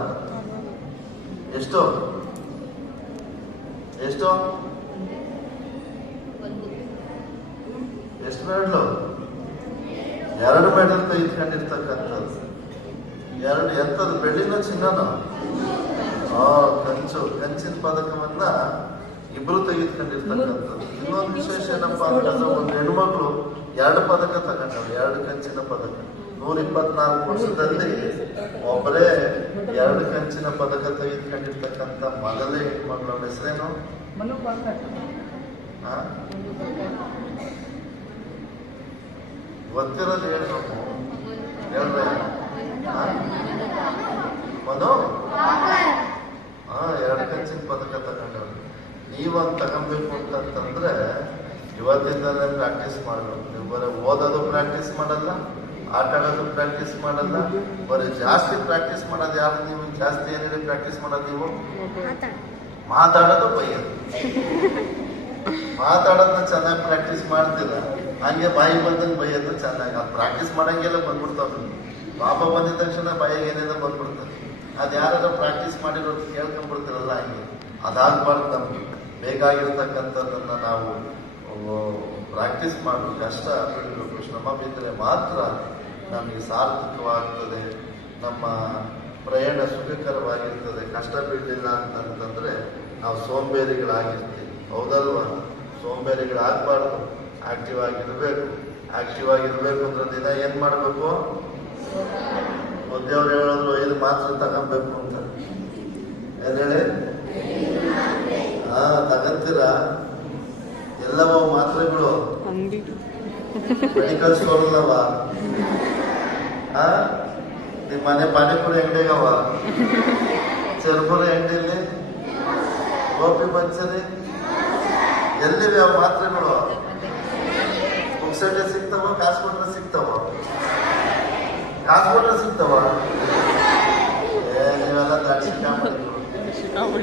ಎಷ್ಟು ಎಷ್ಟು ಮೆಡಲು? 2 ಮೆಡಲ್ ತೆಗೆದುಕೊಂಡಿರ್ತಕ್ಕಂಥದ್ದು. 2 ಎಂಥದ್ದು? ಬೆಳ್ಳಿನೋ ಚಿನ್ನನೋ? ಕಂಚಿನ ಪದಕವನ್ನ ಇಬ್ರು ತೆಗೆದುಕೊಂಡಿರ್ತಕ್ಕಂಥದ್ದು. ಇನ್ನೊಂದು ವಿಶೇಷ ಏನಪ್ಪ ಅಂತಂದ್ರೆ, ಒಂದು ಹೆಣ್ಮಕ್ಳು 2 ಪದಕ ತಗೊಂಡವ್ರು, 2 ಕಂಚಿನ ಪದಕ. 124 ವರ್ಷದಲ್ಲಿ ಒಬ್ಬರೇ 2 ಕಂಚಿನ ಪದಕ ತೆಗೆದುಕೊಂಡಿರ್ತಕ್ಕಂಥ ಮೊದಲೇ ಹೆಣ್ಮಕ್ಳು. ಅವ್ರ ಹೆಸರೇನು? ಗೊತ್ತಿರೋದು ಹೇಳ್ಬೇಕು. ಹೇಳ್ರೆ ಮನು 2 ಕಂಚಿನ ಪದಕ ತಗೊಂಡವ್ರು. ನೀವೊಂದು ತಗೊಬೇಕು ಅಂತಂದ್ರೆ ಇವತ್ತಿಂದಲೇ ಪ್ರಾಕ್ಟೀಸ್ ಮಾಡಬೇಕು. ನೀವು ಬರೀ ಓದೋದು ಪ್ರಾಕ್ಟೀಸ್ ಮಾಡಲ್ಲ, ಆಟ ಆಡೋದು ಪ್ರಾಕ್ಟೀಸ್ ಮಾಡಲ್ಲ, ಬರೀ ಜಾಸ್ತಿ ಪ್ರಾಕ್ಟೀಸ್ ಮಾಡೋದು ಯಾರು? ನೀವು ಜಾಸ್ತಿ ಏನಿದೆ ಪ್ರಾಕ್ಟೀಸ್ ಮಾಡೋದು? ನೀವು ಮಾತಾಡೋದು ಬೈಯೋದು. ಮಾತಾಡೋದನ್ನ ಚೆನ್ನಾಗಿ ಪ್ರಾಕ್ಟೀಸ್ ಮಾಡ್ತೀರ, ಹಂಗೆ ಬಾಯಿ ಬಂದಂಗೆ ಬೈಯೋದು ಚೆನ್ನಾಗಿ. ಅದು ಪ್ರಾಕ್ಟೀಸ್ ಮಾಡಂಗೆಲ್ಲ ಬಂದ್ಬಿಡ್ತಾವೆ. ಪಾಪ ಬಂದಿದ ತಕ್ಷಣ ಬಾಯಿಗೆ ಏನೇನೋ ಬಂದ್ಬಿಡ್ತದೆ. ಅದು ಯಾರು ಪ್ರಾಕ್ಟೀಸ್ ಮಾಡಿರೋದು ಕೇಳ್ಕೊಂಡ್ಬಿಡ್ತಿರಲ್ಲ, ಹಂಗೆ ಅದಾಗಬಾರ್ದು. ನಮ್ಗೆ ಬೇಕಾಗಿರ್ತಕ್ಕಂಥದ್ದನ್ನ ನಾವು ಪ್ರಾಕ್ಟೀಸ್ ಮಾಡಬೇಕು, ಕಷ್ಟ ಬೀಳಬೇಕು, ಶ್ರಮ ಬಿದ್ದರೆ ಮಾತ್ರ ನಮಗೆ ಸಾರ್ಥಕವಾಗ್ತದೆ, ನಮ್ಮ ಪ್ರಯಾಣ ಸುಖಕರವಾಗಿರ್ತದೆ. ಕಷ್ಟ ಬೀಳಲಿಲ್ಲ ಅಂತಂತಂದ್ರೆ ನಾವು ಸೋಂಬೇರಿಗಳಾಗಿರ್ತೀವಿ. ಹೌದಲ್ವಾ? ಸೋಂಬೇರಿಗಳಾಗಬಾರ್ದು, ಆಕ್ಟಿವ್ ಆಗಿರ್ಬೇಕು. ಆಕ್ಟಿವ್ ಆಗಿರ್ಬೇಕು ಅಂದ್ರೆ ದಿನ ಏನ್ ಮಾಡಬೇಕು? ಮುದ್ದೆಯವ್ರು ಹೇಳಿದ್ರು 5 ಮಾತ್ರೆ ತಗೊಬೇಕು ಅಂತ. ಏನ್ ಹೇಳಿ? ತಗಂತೀರಾ? ಎಲ್ಲವೋ ಮಾತ್ರೆಗಳು ಮೆಡಿಕಲ್ ಸ್ಟೋರ್ ಅಲ್ಲವ? ನಿಮ್ಮ ಮನೆ ಪಾನಿಪುರಿ ಅಂಗಡಿಗವ? ಚರ್ಪುರಿ ಅಂಗಡಿಯಲ್ಲಿ, ಗೋಪಿ ಮಂಚೂರಿ ಎಲ್ಲಿವೆ ಅವ ಮಾತ್ರೆಗಳು? ಪುಕ್ಸಟ್ಟೆ ಸಿಗ್ತಾವ? ಕಾಸು ಕೊಟ್ರೆ ಸಿಗ್ತಾವ? ಕಾಸು ಕೊಟ್ರೆ ಸಿಗ್ತಾವ? ನೀವೆಲ್ಲ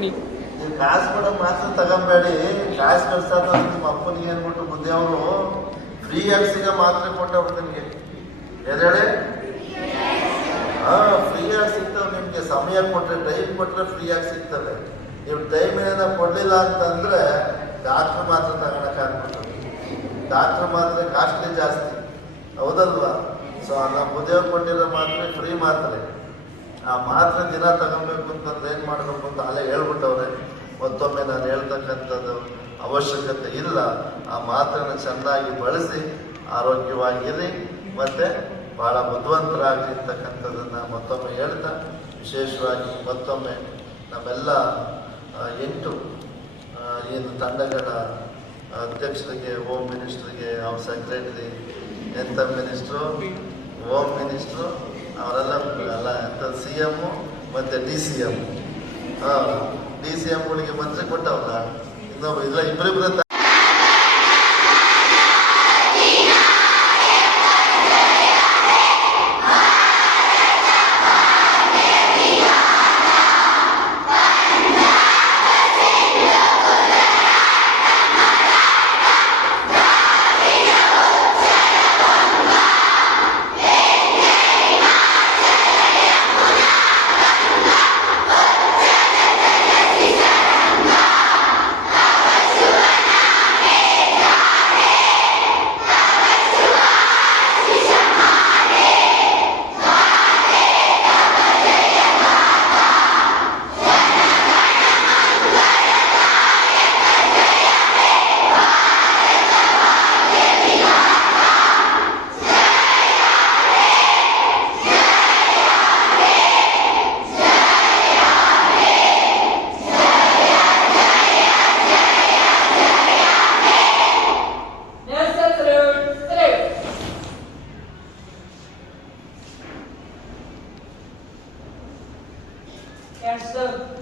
ನೀವು ಕಾಸು ಕೊಡೋ ಮಾತ್ರ ತಗೊಂಬೇಡಿ. ಕಾಸು ಕಳ್ಸಾದ ನಿಮ್ಮ ಅಪ್ಪನಿಗೆ ಏನ್ಬಿಟ್ಟು ಬುದ್ಧಿ ಅವರು ಫ್ರೀಯಾಗಿ ಸಿಗೋ ಮಾತ್ರೆ ಕೊಟ್ಟವ್ರು ನಿಮ್ಗೆ. ಏನ್ ಹೇಳಿ? ಫ್ರೀಯಾಗಿ ಸಿಗ್ತಾವೆ ನಿಮ್ಗೆ. ಸಮಯ ಕೊಟ್ರೆ, ಟೈಮ್ ಕೊಟ್ರೆ ಫ್ರೀಯಾಗಿ ಸಿಗ್ತದೆ. ನೀವು ಟೈಮ್ ಏನ ಕೊಡ್ಲಿಲ್ಲ ಅಂತಂದ್ರೆ ಡಾಕ್ಟ್ರ್ ಮಾತ್ರ ತಗೊಳಕ್ಕಾಗ್ಬಿಡ್ತದೆ. ಡಾಕ್ಟ್ರ್ ಮಾತ್ರೆ ಕಾಸ್ಟ್ಲಿ ಜಾಸ್ತಿ. ಹೌದಲ್ವಾ? ಸೊ ನಾವು ಬುದ್ಧಿಯಾಗಿ ಕೊಟ್ಟಿರೋ ಮಾತ್ರೆ ಫ್ರೀ ಮಾತ್ರೆ. ಆ ಮಾತ್ರೆ ದಿನ ತಗೊಬೇಕು ಅಂತಂದ್ರೆ ಏನ್ ಮಾಡ್ಬೇಕು ಅಂತ ಅಲ್ಲೇ ಹೇಳ್ಬಿಟ್ಟವ್ರೆ. ಮತ್ತೊಮ್ಮೆ ನಾನು ಹೇಳ್ತಕ್ಕಂಥದ್ದು ಅವಶ್ಯಕತೆ ಇಲ್ಲ. ಆ ಮಾತ್ರನ ಚೆನ್ನಾಗಿ ಬಳಸಿ ಆರೋಗ್ಯವಾಗಿರಿ, ಮತ್ತೆ ಬಹಳ ಬುದ್ಧಿವಂತರಾಗಿರ್ತಕ್ಕಂಥದ್ದನ್ನ ಮತ್ತೊಮ್ಮೆ ಹೇಳ್ತಾ, ವಿಶೇಷವಾಗಿ ಮತ್ತೊಮ್ಮೆ ನಮ್ಮೆಲ್ಲ 8 ಏನು ತಂಡಗಳ ಅಧ್ಯಕ್ಷರಿಗೆ, ಹೋಮ್ ಮಿನಿಸ್ಟ್ರಿಗೆ, ಅವ್ರ ಸೆಕ್ರೆಟರಿ, ಎಂಥ ಮಿನಿಸ್ಟ್ರು, ಹೋಮ್ ಮಿನಿಸ್ಟ್ರು, ಅವರೆಲ್ಲ ಎಂಥ CM ಮತ್ತೆ DCM. DCMಗಳಿಗೆ ಮಂತ್ರಿ ಕೊಟ್ಟವಲ್ಲ, ಇನ್ನೊಬ್ಬ ಇಲ್ಲ, ಇಬ್ಬರಿಬ್ಬರೇ